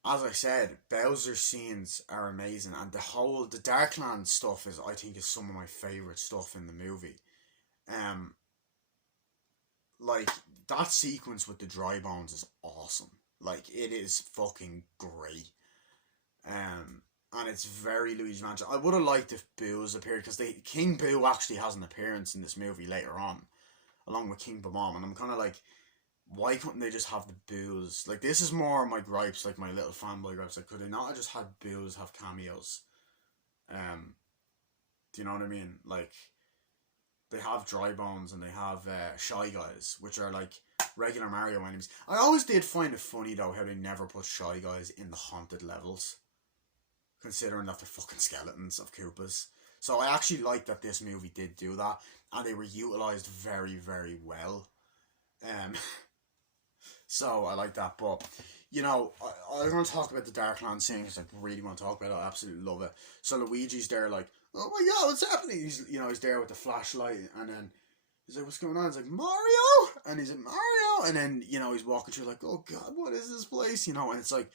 as I said, Bowser's scenes are amazing, and the Darkland stuff I think is some of my favorite stuff in the movie. Like, that sequence with the dry bones is awesome. Like, it is fucking great. And it's very Luigi's Mansion. I would have liked if Boo's appeared, because King Boo actually has an appearance in this movie later on, along with King Bob-omb, and I'm kind of like, why couldn't they just have the Boos? Like, this is more my gripes, like my little fanboy gripes. Like, could they not have just had Boos have cameos? Do you know what I mean? Like, they have Dry Bones and they have Shy Guys, which are like regular Mario enemies. I always did find it funny though how they never put Shy Guys in the haunted levels, considering that they're fucking skeletons of Koopas. So I actually like that this movie did do that, and they were utilised very, very well. So I like that. But you know, I want to talk about the Darkland scene because I really want to talk about it. I absolutely love it. So Luigi's there, like, oh my god, what's happening? He's there with the flashlight, and then he's like, what's going on? He's like, Mario, and he's like, Mario, and then he's walking through like, oh god, what is this place? And it's like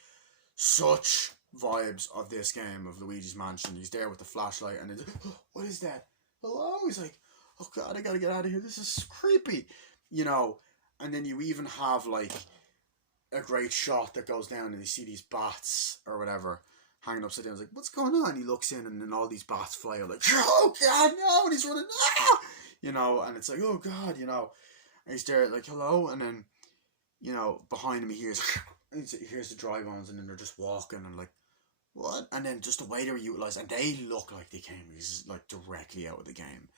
such vibes of this game of Luigi's Mansion. He's there with the flashlight, and it's like, oh, what is that? Hello? He's like, oh god, I gotta get out of here. This is creepy, And then you even have like a great shot that goes down, and you see these bats or whatever hanging upside down. He's like, what's going on? He looks in, and then all these bats fly out like, oh god, no! And he's running, and it's like, oh god, and he's there like, hello, and then behind him he hears the dry bones, and then they're just walking and like, what? And then just the way they're utilized, and they look like they came like directly out of the game.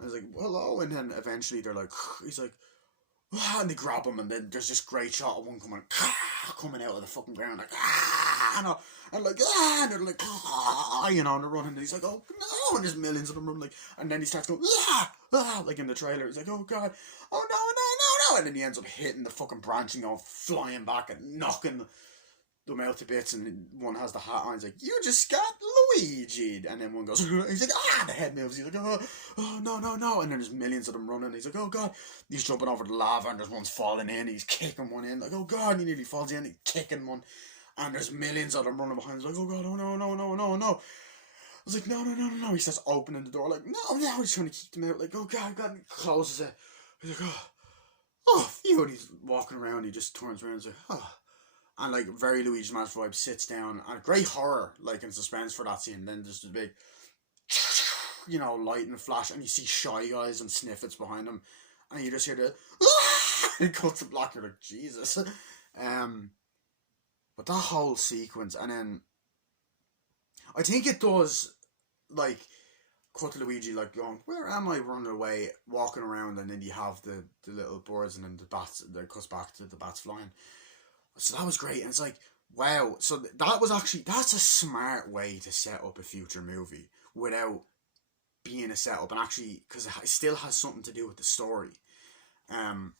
And I was like, hello, and then eventually they're like, he's like, and they grab him, and then there's this great shot of one coming out of the fucking ground like, and like, and they're like, and they're running, and he's like, oh no, and there's millions of them running, like, and then he starts going, like in the trailer, he's like, oh god, oh no, and then he ends up hitting the fucking branch and going flying back and knocking them out to bits, and one has the hat on, he's like, you just got Luigi, and then one goes, he's like, the head moves, he's like, oh no, and then there's millions of them running, he's like, oh god, he's jumping over the lava, and there's one's falling in, he's kicking one in, like, oh god, and he nearly falls in, he's kicking one, and there's millions of them running behind, he's like, oh god, oh no, I was like, no, he starts opening the door, like, no, he's trying to keep them out, like, oh god, and he closes it, he's like, phew, and he's walking around, he just turns around, and he's like, and like very Luigi's Mansion vibe, sits down, and great horror like and suspense for that scene. And then there's the big light and flash, and you see Shy Guys and Sniffets behind him, and you just hear the it cuts to black. You're like, Jesus. But that whole sequence, and then I think it does like cut to Luigi like going, where am I, running away, walking around, and then you have the little birds, and then the bats, that cuts back to the bats flying. So that was great, and it's like, wow. So that's a smart way to set up a future movie without being a setup, and actually, because it still has something to do with the story. No,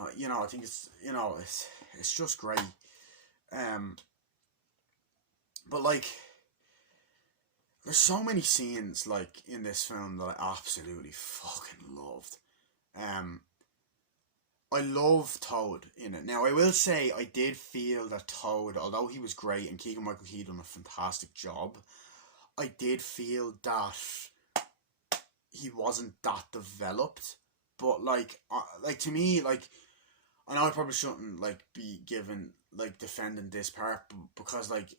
I think it's just great. But like, there's so many scenes like in this film that I absolutely fucking loved. I love Toad in it. Now, I will say I did feel that Toad, although he was great and Keegan-Michael Key done a fantastic job, I did feel that he wasn't that developed. But like to me, like, I know I probably shouldn't like be defending this part, because like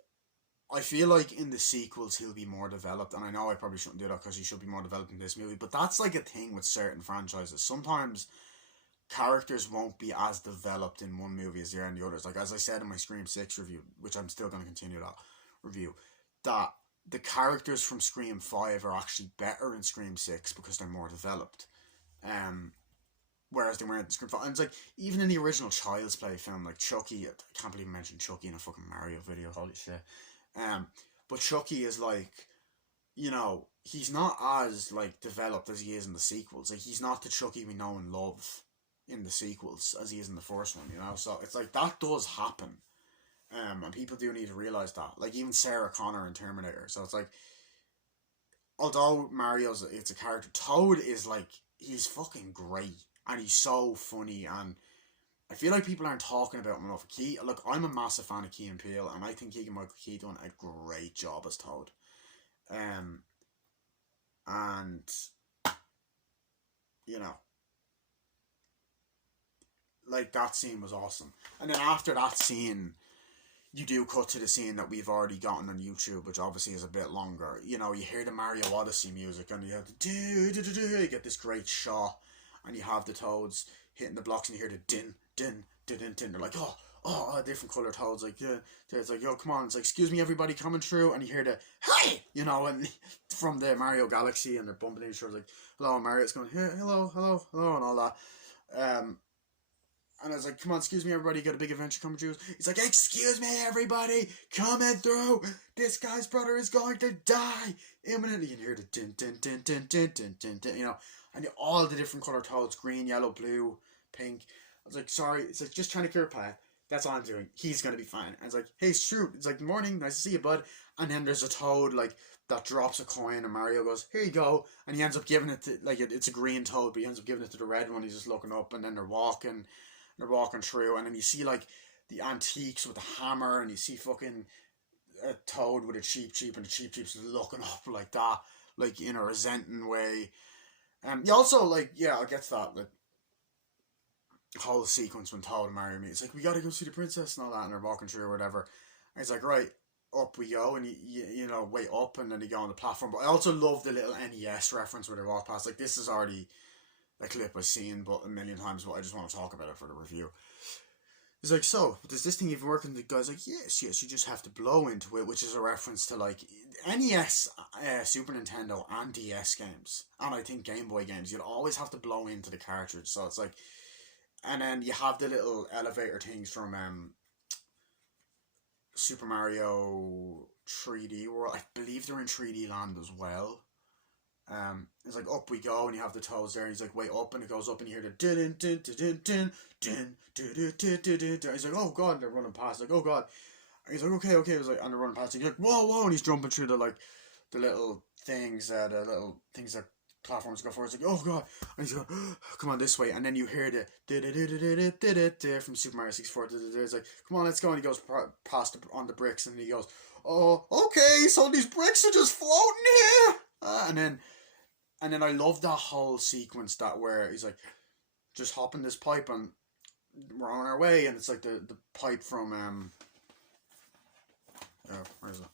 I feel like in the sequels he'll be more developed, and I know I probably shouldn't do that because he should be more developed in this movie. But that's like a thing with certain franchises. Sometimes characters won't be as developed in one movie as they are in the others. Like, as I said in my Scream 6 review, which I'm still going to continue that review, that the characters from Scream 5 are actually better in Scream 6 because they're more developed. Whereas they weren't in Scream 5. And it's like, even in the original Child's Play film, like Chucky, I can't believe I mentioned Chucky in a fucking Mario video, holy shit. But Chucky is like, he's not as like developed as he is in the sequels. Like, he's not the Chucky we know and love in the sequels as he is in the first one, so it's like that does happen, and people do need to realize that. Like, even Sarah Connor in Terminator. So it's like, although it's a character, Toad is like, he's fucking great, and he's so funny, and I feel like people aren't talking about him enough. Look, I'm a massive fan of Key and Peele, and I think Keegan-Michael Key done a great job as Toad, and like, that scene was awesome. And then after that scene, you do cut to the scene that we've already gotten on YouTube, which obviously is a bit longer. You hear the Mario Odyssey music, and you have you get this great shot, and you have the Toads hitting the blocks, and you hear the din, din, din, din, din. They're like, oh, different colour Toads. Like, yeah, it's like, yo, come on. It's like, excuse me, everybody coming through, and you hear the, hey, and from the Mario Galaxy, and they're bumping into each other, like, hello, Mario. It's going, hey, hello, and all that. And I was like, come on, excuse me, everybody, got a big adventure coming through. He's like, excuse me, everybody, coming through. This guy's brother is going to die imminently. You can hear the din, din, din, din, din, din, din, din, and all the different colour Toads, green, yellow, blue, pink. was like, sorry. It's like, just trying to clear a path. That's all I'm doing. He's gonna be fine. And it's like, hey, shoot. It's like, morning, nice to see you, bud. And then there's a toad, like, that drops a coin, and Mario goes, here you go. And he ends up giving it to, like, it's a green toad, but he ends up giving it to the red one. He's just looking up, and then they're walking through, and then you see, like, the antiques with the hammer, and you see fucking a toad with a cheap, and the cheap's looking up like that, like, in a resenting way. You also, like, yeah, I'll get to that, like, whole sequence when Toad and Mario meet. It's like, we gotta go see the princess and all that, and they're walking through or whatever. And he's like, right, up we go, and you know, way up, and then you go on the platform. But I also love the little NES reference where they walk past. Like, this is already a clip I've seen but a million times, but I just want to talk about it for the review. He's like, so, does this thing even work? And the guy's like, yes, you just have to blow into it, which is a reference to, like, NES, Super Nintendo, and DS games, and I think Game Boy games. You'd always have to blow into the cartridge, so it's like, and then you have the little elevator things from Super Mario 3D World. I believe they're in 3D Land as well. It's like, up we go, and you have the toads there, and he's like, way up, and it goes up, and you hear the dun dun dun dun dun dun dun dun dun dun. He's like, oh god, and they're running past, like, oh god. And he's like, okay. He's like, and they're running past, and he's like, whoa, and he's jumping through the, like, the little things that platforms go for. It's like, oh god, and he's going, oh, come on this way, and then you hear the from Super Mario 64. It's like, come on, let's go, and he goes past on the bricks, and he goes, oh, okay, so these bricks are just floating here, and then I love that whole sequence that where he's like, just hop in this pipe and we're on our way, and it's like the pipe from where is it?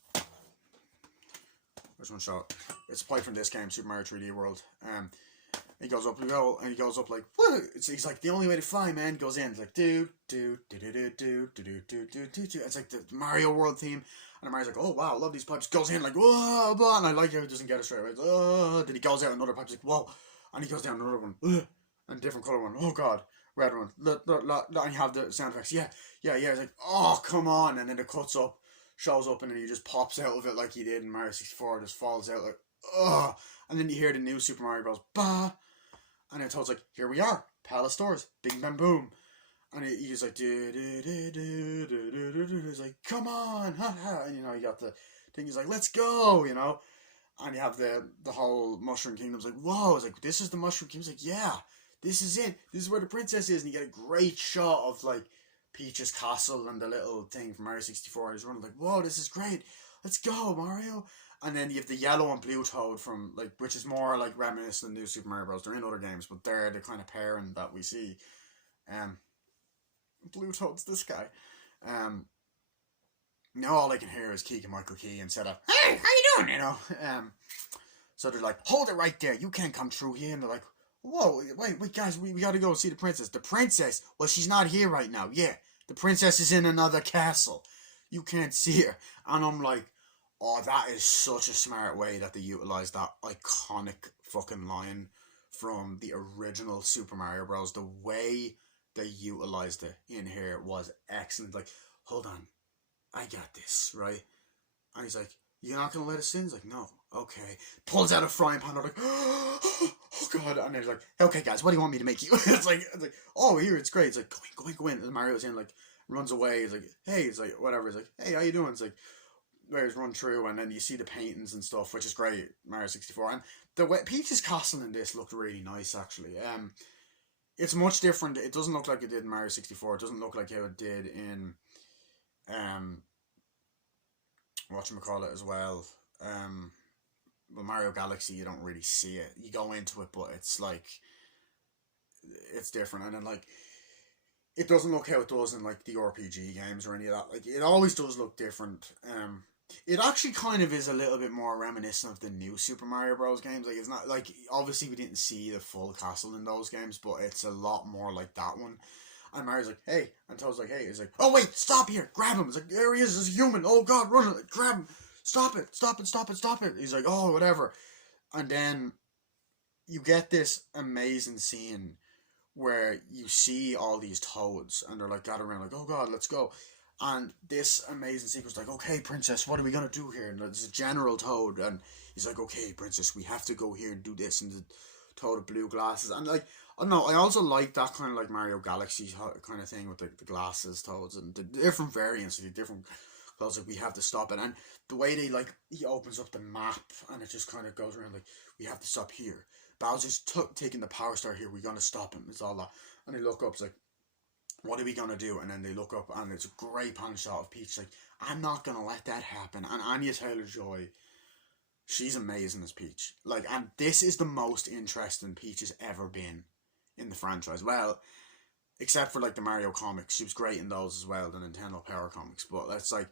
There's one shot. It's a pipe from this game, Super Mario 3D World. He goes up, and he goes up like, whoa! He's like, the only way to fly, man. Goes in, it's like, do. It's like the Mario World theme, and Mario's like, oh wow, I love these pipes. Goes in like, whoa, blah, and I like how he doesn't get it straight away. It's, oh, then he goes out another pipe, like, whoa, and he goes down another one, and a different color one. Oh god, red one. And you have the sound effects. Yeah. It's like, oh come on, and then it cuts up, shows up, and then he just pops out of it like he did in Mario 64. Just falls out like, oh, and then you hear the new Super Mario Bros. Bah. And then Toad's like, here we are, Palace Doors, bing bam boom. And he's like, do. He's like, come on, ha ha. And you know, you got the thing, he's like, let's go, you know. And you have the whole Mushroom Kingdom's like, whoa, it's like, this is the Mushroom Kingdom. He's like, yeah, this is it. This is where the princess is. And you get a great shot of like Peach's castle and the little thing from Mario 64. And he's running like, whoa, this is great. Let's go, Mario. And then you have the yellow and blue Toad from, like, which is more like reminiscent of New Super Mario Bros. They're in other games, but they're the kind of pairing that we see. Blue Toad's this guy. Now all I can hear is Keegan Michael Key instead of, hey, how you doing? You know. So they're like, hold it right there. You can't come through here. And they're like, whoa, wait, guys, we gotta go see the princess. The princess? Well, she's not here right now. Yeah, the princess is in another castle. You can't see her. And I'm like, oh, that is such a smart way that they utilized that iconic fucking line from the original Super Mario Bros. The way they utilized it in here was excellent. Like, hold on, I got this, right? And he's like, you're not going to let us in? He's like, no. Okay. Pulls out a frying pan. They're like, oh god. And he's like, okay guys, what do you want me to make you? it's like, oh, here, it's great. It's like, go in. And Mario's in, like, runs away. He's like, hey, he's like, whatever. He's like, hey, how you doing? It's like, where's run through, and then you see the paintings and stuff, which is great. Mario 64, and the way Peach's castle in this looked really nice actually. It's much different. It doesn't look like it did in Mario 64. It doesn't look like how it did in whatchamacallit as well. But Mario Galaxy, you don't really see it. You go into it, but it's like, it's different, and then like, it doesn't look how it does in like the RPG games or any of that. Like, it always does look different. It actually kind of is a little bit more reminiscent of the new Super Mario Bros. Games. Like, it's not like, obviously we didn't see the full castle in those games, but it's a lot more like that one. And Mario's like, hey, and Toad's like, hey. He's like, oh wait, stop here, grab him. It's like, there he is, this human. Oh god, run, grab him, stop it. He's like, oh, whatever. And then you get this amazing scene where you see all these toads and they're like gathered around, like, oh god, let's go. And this amazing sequence, like, okay, princess, what are we gonna do here? And there's a General Toad, and he's like, okay, princess, we have to go here and do this. And Toad with blue glasses, and like I don't know, I also like that kind of like Mario Galaxy kind of thing with the glasses Toads and the different variants, the different clothes. Like we have to stop it, and the way they like he opens up the map and it just kind of goes around like we have to stop here. Bowser's taking the Power Star here. We're gonna stop him. It's all that, and they look up. It's like, what are we gonna do? And then they look up, and it's a great pan shot of Peach. Like, I'm not gonna let that happen. And Anya Taylor Joy, she's amazing as Peach. Like, and this is the most interesting Peach has ever been in the franchise. Well, except for like the Mario comics, she was great in those as well, the Nintendo Power comics. But that's like,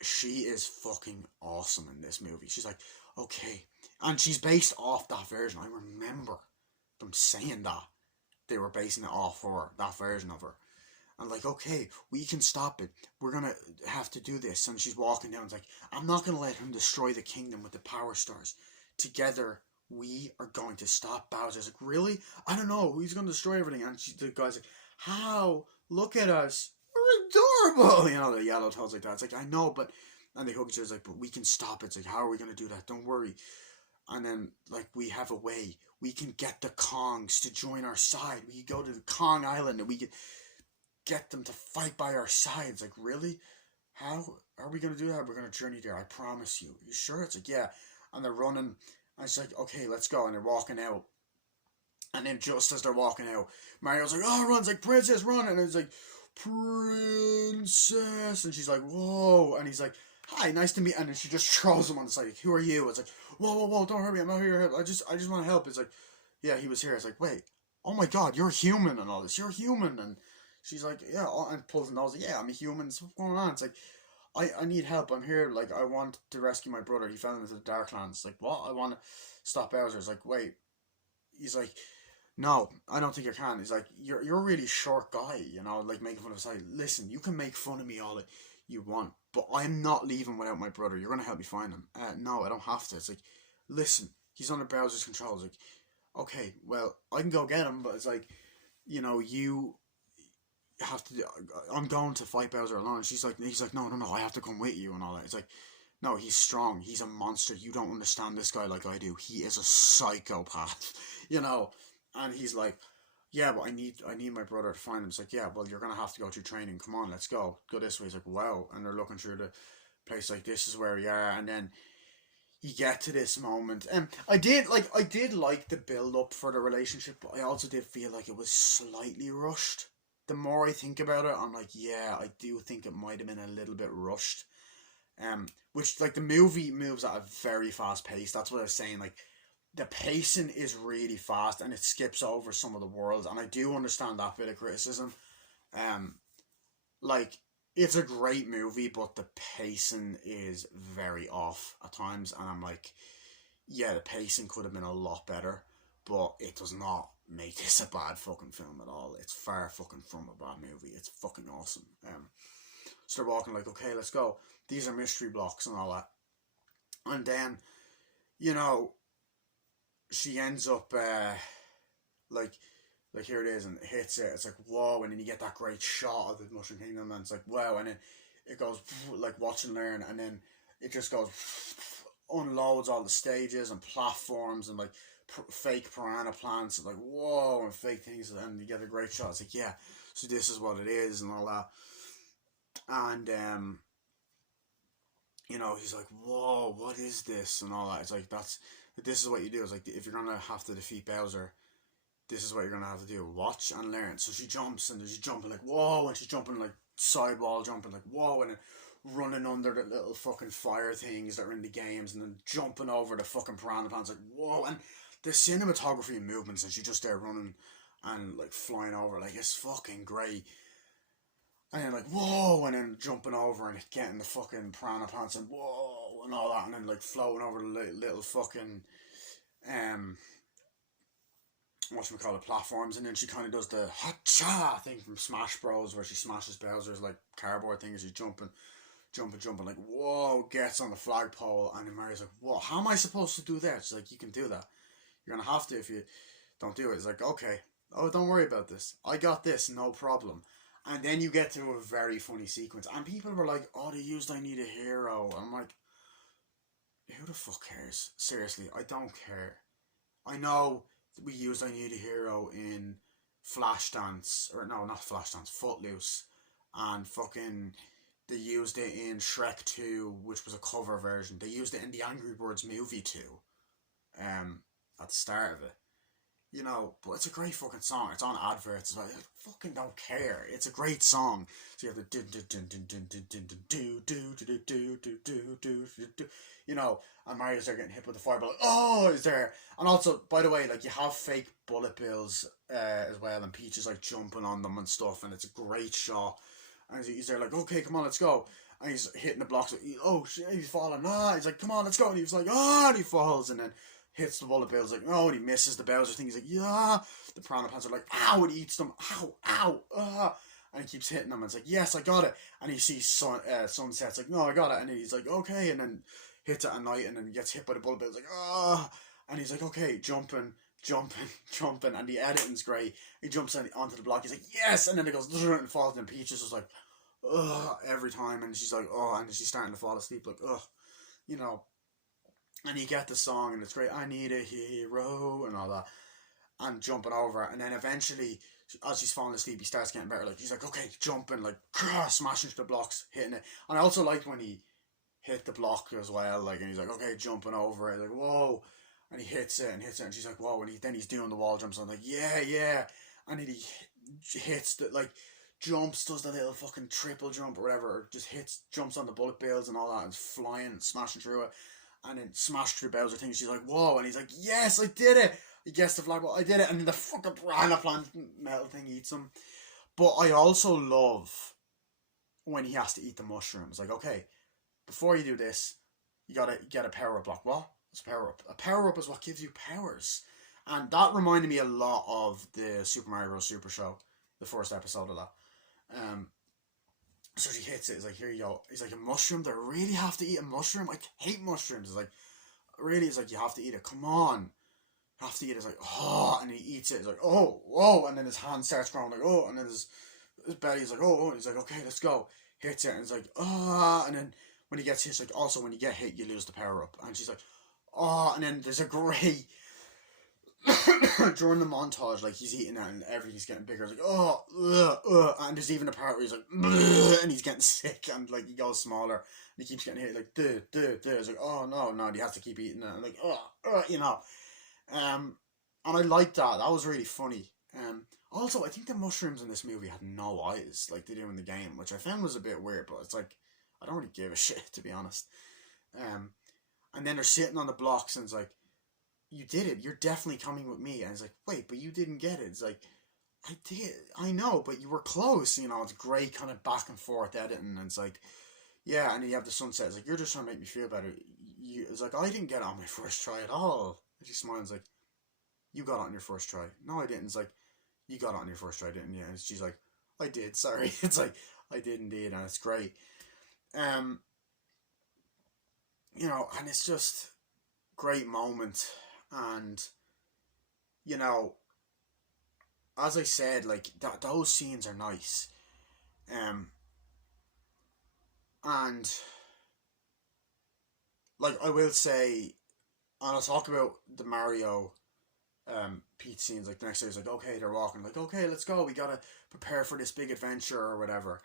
she is fucking awesome in this movie. She's like, okay, and she's based off that version. I remember them saying that they were basing it off her, that version of her. And like, okay, we can stop it. We're gonna have to do this. And she's walking down. It's like, I'm not gonna let him destroy the kingdom with the Power Stars. Together, we are going to stop Bowser. It's like, really? I don't know. He's gonna destroy everything. And the guy's like, how? Look at us. We're adorable. You know, the yellow toads like that. It's like, I know, but and they hug each other. It's like, but we can stop it. It's like, how are we gonna do that? Don't worry. And then, like, we have a way. We can get the Kongs to join our side. We can go to the Kong Island and we can get them to fight by our sides. Like, really? How are we going to do that? We're going to journey there, I promise you. You sure? It's like, yeah. And they're running. And it's like, okay, let's go. And they're walking out. And then just as they're walking out, Mario's like, oh, runs like, princess, run. And it's like, princess. And she's like, whoa. And he's like, hi, nice to meet. And then she just throws him on the side. Like, who are you? It's like, whoa, don't hurt me. I'm not here to help. I just want to help. It's like, yeah, he was here. It's like, wait, oh my God, you're human and all this. You're human. And she's like, yeah, and pulls the nose. Like, yeah, I'm a human. So what's going on? It's like, I need help. I'm here. Like, I want to rescue my brother. He fell into the Darklands. Like, what? I want to stop Bowser. It's like, wait. He's like, no, I don't think you can. He's like, you're a really short guy, you know, like making fun of his height. Listen, you can make fun of me all that you want, but I'm not leaving without my brother. You're gonna help me find him. No, I don't have to. It's like, listen, he's under Bowser's control. It's like, okay, well, I can go get him, but it's like, you know, you have to. I'm going to fight Bowser alone. And he's like, no, I have to come with you and all that. It's like, no, he's strong. He's a monster. You don't understand this guy like I do. He is a psychopath, you know. And he's like, yeah, but I need my brother to find him. It's like, yeah, well, you're gonna have to go through training. Come on, let's go. Go this way. He's like, wow. And they're looking through the place like, this is where we are. And then you get to this moment, and I did like the build up for the relationship, but I also did feel like it was slightly rushed. The more I think about it, I'm like, yeah, I do think it might have been a little bit rushed. Which, like, the movie moves at a very fast pace. That's what I was saying. Like, the pacing is really fast, and it skips over some of the worlds. And I do understand that bit of criticism. Like, it's a great movie, but the pacing is very off at times. And I'm like, yeah, the pacing could have been a lot better, but it does not make this a bad fucking film at all. It's far fucking from a bad movie. It's fucking awesome. So they're walking like, okay, let's go. These are mystery blocks and all that. And then, you know, she ends up, like here it is, and it hits it. It's like, whoa, and then you get that great shot of the Mushroom Kingdom, and it's like, wow, and then it goes, like, watch and learn, and then it just goes, unloads all the stages and platforms and, like, fake piranha plants, and, like, whoa, and fake things, and you get a great shot. It's like, yeah, so this is what it is, and all that. And, you know, he's like, whoa, what is this, and all that. It's like, this is what you do. It's like, if you're gonna have to defeat Bowser, this is what you're gonna have to do. Watch and learn. So she jumps, and she's jumping like, whoa, and she's jumping like sidewall jumping like, whoa, and then running under the little fucking fire things that are in the games, and then jumping over the fucking piranha plants like, whoa. And the cinematography and movements, and she's just there running and, like, flying over, like, it's fucking great. And then, like, whoa, and then jumping over and getting the fucking piranha plants and whoa, and all that, and then, like, floating over the little fucking, whatchamacallit, platforms, and then she kind of does the ha-cha thing from Smash Bros, where she smashes Bowser's, like, cardboard thing as she's jumping, like, whoa, gets on the flagpole, and then Mario's like, whoa, how am I supposed to do that? She's like, you can do that. You're gonna have to if you don't do it. It's like, okay, oh, don't worry about this. I got this, no problem. And then you get to a very funny sequence, and people were like, oh, they used I Need a Hero. I'm like, who the fuck cares? Seriously, I don't care. I know we used I Need a Hero in Flashdance, or no, not Flashdance, Footloose, and fucking they used it in Shrek 2, which was a cover version. They used it in the Angry Birds movie too, at the start of it. You know, but it's a great fucking song. It's on adverts. I fucking don't care. It's a great song. So you have the do do do do do do do do do do do do do do do, you know, and Mario's there getting hit with the fireball. Oh, is there? And also, by the way, like you have fake bullet bills as well, and Peach is like jumping on them and stuff, and it's a great shot. And he's there like, okay, come on, let's go. And he's hitting the blocks. Oh shit, he's falling. Ah, he's like, come on, let's go. And he's like, ah, and he falls, and then hits the bullet bills like, no, and he misses the Bowser thing. He's like, yeah. The Piranha Plants are like, ow, and he eats them. Ow, ow, ah. And he keeps hitting them. And it's like, yes, I got it. And he sees Sunset's like, no, I got it. And he's like, okay. And then hits it at night, and then gets hit by the bullet bills like, ah. And he's like, okay, jumping. And the editing's great. He jumps onto the block. He's like, yes. And then it goes, and falls. And Peach is just like, ugh, every time. And she's like, oh, and she's starting to fall asleep like, ugh, you know. And you get the song, and it's great. I need a hero, and all that, and jumping over, and then eventually, as he's falling asleep, he starts getting better. Like he's like, okay, jumping, like smashing through the blocks, hitting it. And I also liked when he hit the block as well, like, and he's like, okay, jumping over it, like, whoa, and he hits it, and she's like, whoa, and then he's doing the wall jumps. I'm like, yeah, and then he hits the like. Jumps, does the little fucking triple jump or whatever, or just jumps on the bullet bills and all that, and is flying and smashing through it. And then smashed through Bowser thing. She's like, whoa. And he's like, yes, I did it. He gets the flag. I did it. And then the fucking Piranha Plant metal thing eats him. But I also love when he has to eat the mushrooms. Like, okay, before you do this, you gotta get a power-up block. What? It's a power-up. A power-up is what gives you powers. And that reminded me a lot of the Super Mario Bros. Super Show. The first episode of that. So she hits it. It's like, here you go. He's like, a mushroom? Do I really have to eat a mushroom? I hate mushrooms. It's like, really? It's like, you have to eat it. Come on. You have to eat it. It's like, oh. And he eats it. It's like, oh, whoa. And then his hand starts growing like, oh. And then his belly's like, oh. And he's like, okay, let's go. Hits it. And it's like, ah. And then when he gets hit, like, also when you get hit, you lose the power up. And she's like, oh. And then there's a great... during the montage, like he's eating it and everything's getting bigger. It's like, oh, and there's even a part where he's like, and he's getting sick, and like he goes smaller, and he keeps getting hit, like, It's like, oh no, he has to keep eating it, and like, you know, and I liked that. That was really funny. Also, I think the mushrooms in this movie had no eyes, like they do in the game, which I found was a bit weird. But it's like, I don't really give a shit, to be honest. And then they're sitting on the blocks, and it's like, you did it. You're definitely coming with me. And it's like, wait, but you didn't get it. It's like, I did. I know, but you were close. You know, it's great kind of back and forth editing. And it's like, yeah. And you have the sunset. It's like, you're just trying to make me feel better. It's like, I didn't get it on my first try at all. And she smiles like, you got it on your first try. No, I didn't. It's like, you got it on your first try, didn't you? And she's like, I did. Sorry. It's like, I did indeed. And it's great. You know, and it's just great moment. And, you know, as I said, like, those scenes are nice. And, like, I will say, and I'll talk about the Mario Peach scenes, like, the next day, it's like, okay, they're walking, like, okay, let's go, we gotta prepare for this big adventure, or whatever.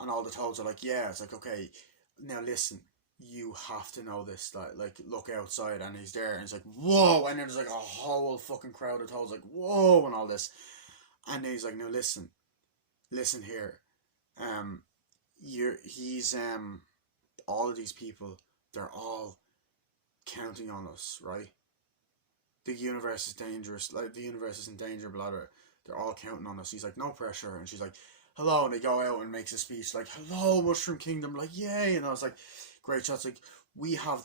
And all the Toads are like, yeah, it's like, okay, now listen, you have to know this, like look outside, and he's there, and he's like, whoa, and then there's like a whole fucking crowd of Toads like, whoa, and all this, and then he's like, no, listen here, he's all of these people, they're all counting on us, right? The universe is dangerous, like the universe is in danger, blah blah. They're all counting on us. He's like, no pressure, and she's like, hello, and they go out and makes a speech like, hello, Mushroom Kingdom, like, yay, and I was like, great shots, like, we have,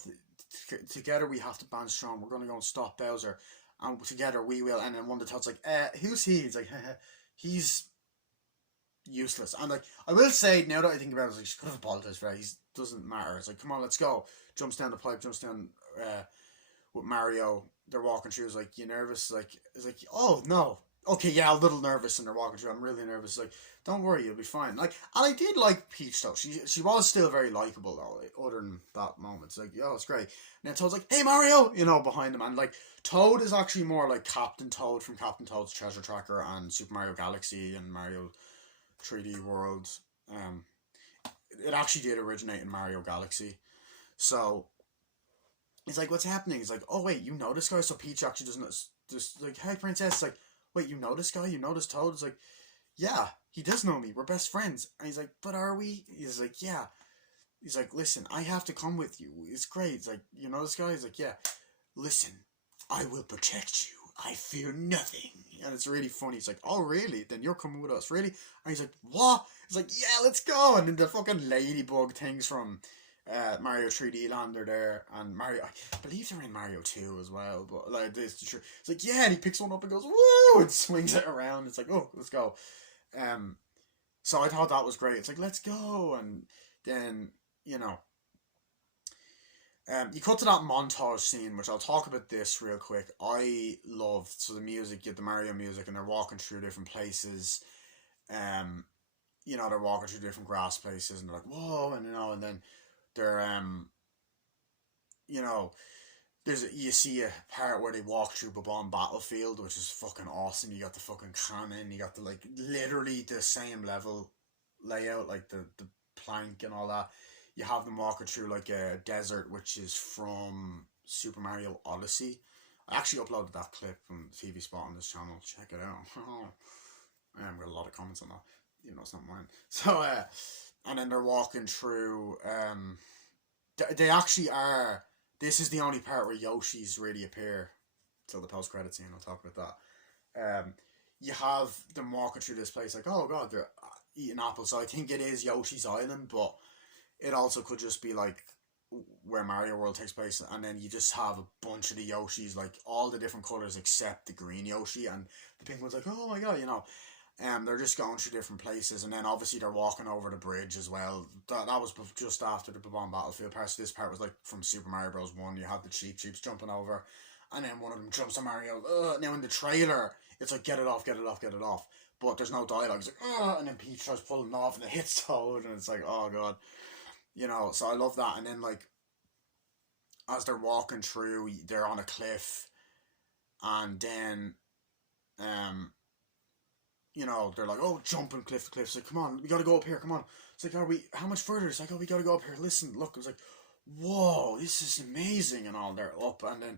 together we have to band strong, we're going to go and stop Bowser, and together we will. And then one of the Toads like, who's he? He's like, he's useless. And like, I will say, now that I think about it, I was like, she could have apologized for that, he doesn't matter. It's like, come on, let's go. Jumps down the pipe, jumps down with Mario, they're walking through, it's like, you nervous? Like, it's like, oh no, okay, yeah, a little nervous, and they're walking through. I'm really nervous. Like, don't worry, you'll be fine. Like, and I did like Peach though. She was still very likable though. Like, other than that moment, it's like, oh, it's great. And then Toad's like, hey Mario, behind him, and like Toad is actually more like Captain Toad from Captain Toad's Treasure Tracker and Super Mario Galaxy and Mario 3D World. Um, it actually did originate in Mario Galaxy. So he's like, what's happening? He's like, oh wait, you know this guy? So Peach actually doesn't just like, hey princess, it's like, wait, you know this guy? You know this Toad? It's like, yeah, he does know me. We're best friends. And he's like, but are we? He's like, yeah. He's like, listen, I have to come with you. It's great. He's like, you know this guy? He's like, yeah. Listen, I will protect you. I fear nothing. And it's really funny. He's like, oh, really? Then you're coming with us, really? And he's like, what? He's like, yeah, let's go. And then the fucking ladybug things from Mario 3D Land are there. And Mario, I believe they're in Mario 2 as well. But like, it's like, yeah. And he picks one up and goes, woo! And swings it around. It's like, oh, let's go. Um, so I thought that was great. It's like, let's go. And then, you know, you cut to that montage scene, which I'll talk about this real quick. I loved, so the music, you get the Mario music, and they're walking through different places. Um, they're walking through different grass places, and they're like, whoa, and and then they're you know, you see a part where they walk through Bob Battlefield, which is fucking awesome. You got the fucking cannon, you got the like literally the same level layout, like the plank and all that. You have them walking through like a desert, which is from Super Mario Odyssey. I actually uploaded that clip from TV Spot on this channel. Check it out. I've got a lot of comments on that, even though it's not mine. So, and then they're walking through. They actually are. This is the only part where Yoshi's really appear till the post credit scene. I'll talk about that. You have them walking through this place like, oh god, they're eating apples. So I think it is Yoshi's Island, but it also could just be like where Mario World takes place, and then you just have a bunch of the Yoshis, like all the different colors except the green Yoshi, and the pink one's like, oh my god, they're just going through different places, and then obviously they're walking over the bridge as well. That was just after the Bob Battlefield part. So this part was like from Super Mario Bros. 1. You had the Cheeps jumping over, and then one of them jumps on Mario. Now in the trailer, it's like, get it off, get it off, get it off. But there's no dialogue. It's like, and then Peach tries pulling it off, and it hits Toad, and it's like, oh god. So I love that. And then like as they're walking through, they're on a cliff, and then um they're like, oh, jumping cliff to cliff. It's like, come on, we gotta go up here, come on. It's like, how much further? It's like, oh, we gotta go up here. Listen, look. It was like, whoa, this is amazing, and all. They're up, and then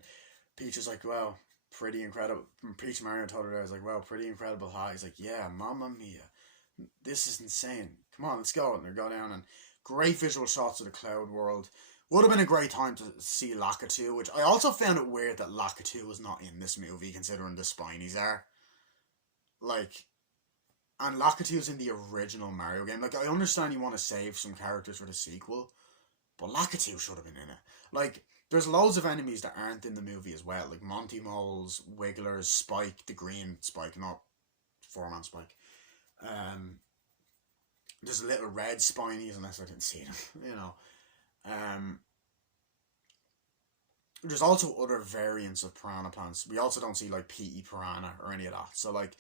Peach is like, well, pretty incredible. Peach Mario told her that. I was like, well, pretty incredible. Hi. He's like, yeah, Mamma Mia, this is insane. Come on, let's go. And they go down, and great visual shots of the cloud world. Would have been a great time to see Lakitu, which I also found it weird that Lakitu was not in this movie, considering the Spinies are. Like, and Lakitu's in the original Mario game. Like, I understand you want to save some characters for the sequel, but Lakitu should have been in it. Like, there's loads of enemies that aren't in the movie as well, like Monty Moles, Wigglers, Spike, the green Spike, not four-man Spike. There's little red Spinies, unless I didn't see them, Um, there's also other variants of piranha plants. We also don't see like P.E. piranha or any of that. So like,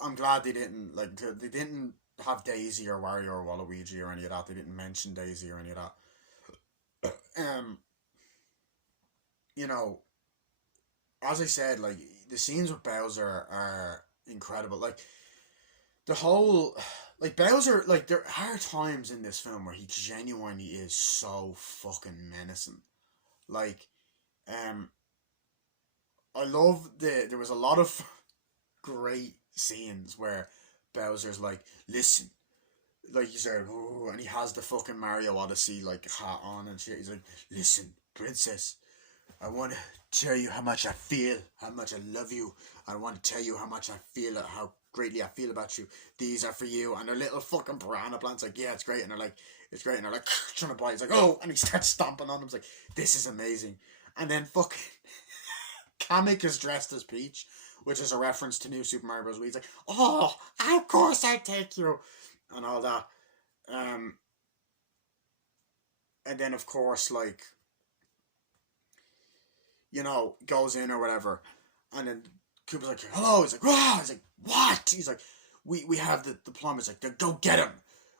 I'm glad they didn't have Daisy or Wario or Waluigi or any of that. They didn't mention Daisy or any of that. You know, as I said, like the scenes with Bowser are incredible. Like the whole, like Bowser, like there are times in this film where he genuinely is so fucking menacing. Like, um, I love there was a lot of great scenes where Bowser's like, listen, like you said, ooh, and he has the fucking Mario Odyssey like hat on and shit. He's like, listen, princess, I want to tell you how much I feel, how much I love you. I want to tell you how much I feel, how greatly I feel about you. These are for you. And their little fucking piranha plants like, yeah, it's great. And they're like, it's great. And they're like, trying to buy it. He's like, oh, and he starts stomping on them. He's like, this is amazing. And then fucking Kamek is dressed as Peach, which is a reference to New Super Mario Bros. Wii. He's like, oh, of course I take you, and all that. Um, and then of course, like, goes in or whatever, and then Koopa's like, hello. He's like, wow. He's like, what? He's like, we have the plum. He's like, go get him.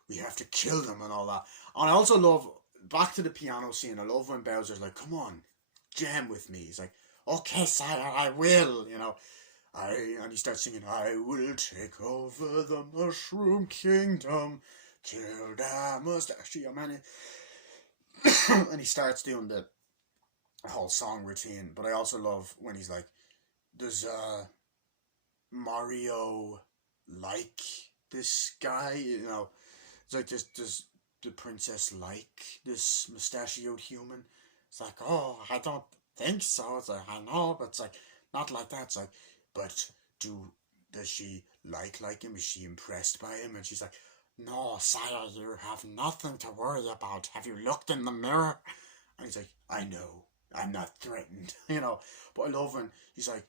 We have to kill them and all that. And I also love, back to the piano scene, I love when Bowser's like, come on, jam with me. He's like, okay, sire, I will, you know. And he starts singing, I will take over the Mushroom Kingdom, kill the Mustachio Man. And he starts doing the whole song routine. But I also love when he's like, does Mario like this guy? You know, it's like, does the princess like this mustachioed human? It's like, oh, I don't think so. It's like, I know, but it's like, not like that. It's like, but does she like him? Is she impressed by him? And she's like, no, sire, you have nothing to worry about. Have you looked in the mirror? And he's like, I know. I'm not threatened, you know. But I love when he's like,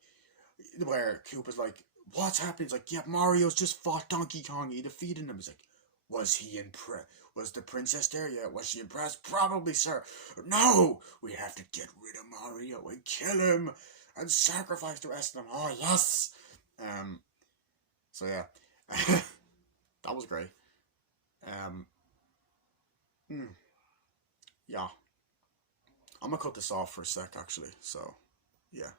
where Koopa's like, what's happening? He's like, yeah, Mario's just fought Donkey Kong. He defeated him. He's like, was he impressed? Was the princess there? Yeah. Was she impressed? Probably, sir. No! We have to get rid of Mario and kill him and sacrifice the rest of them. Oh, yes! Um, so yeah. That was great. Um, mm, yeah. I'm gonna cut this off for a sec, actually. So, yeah.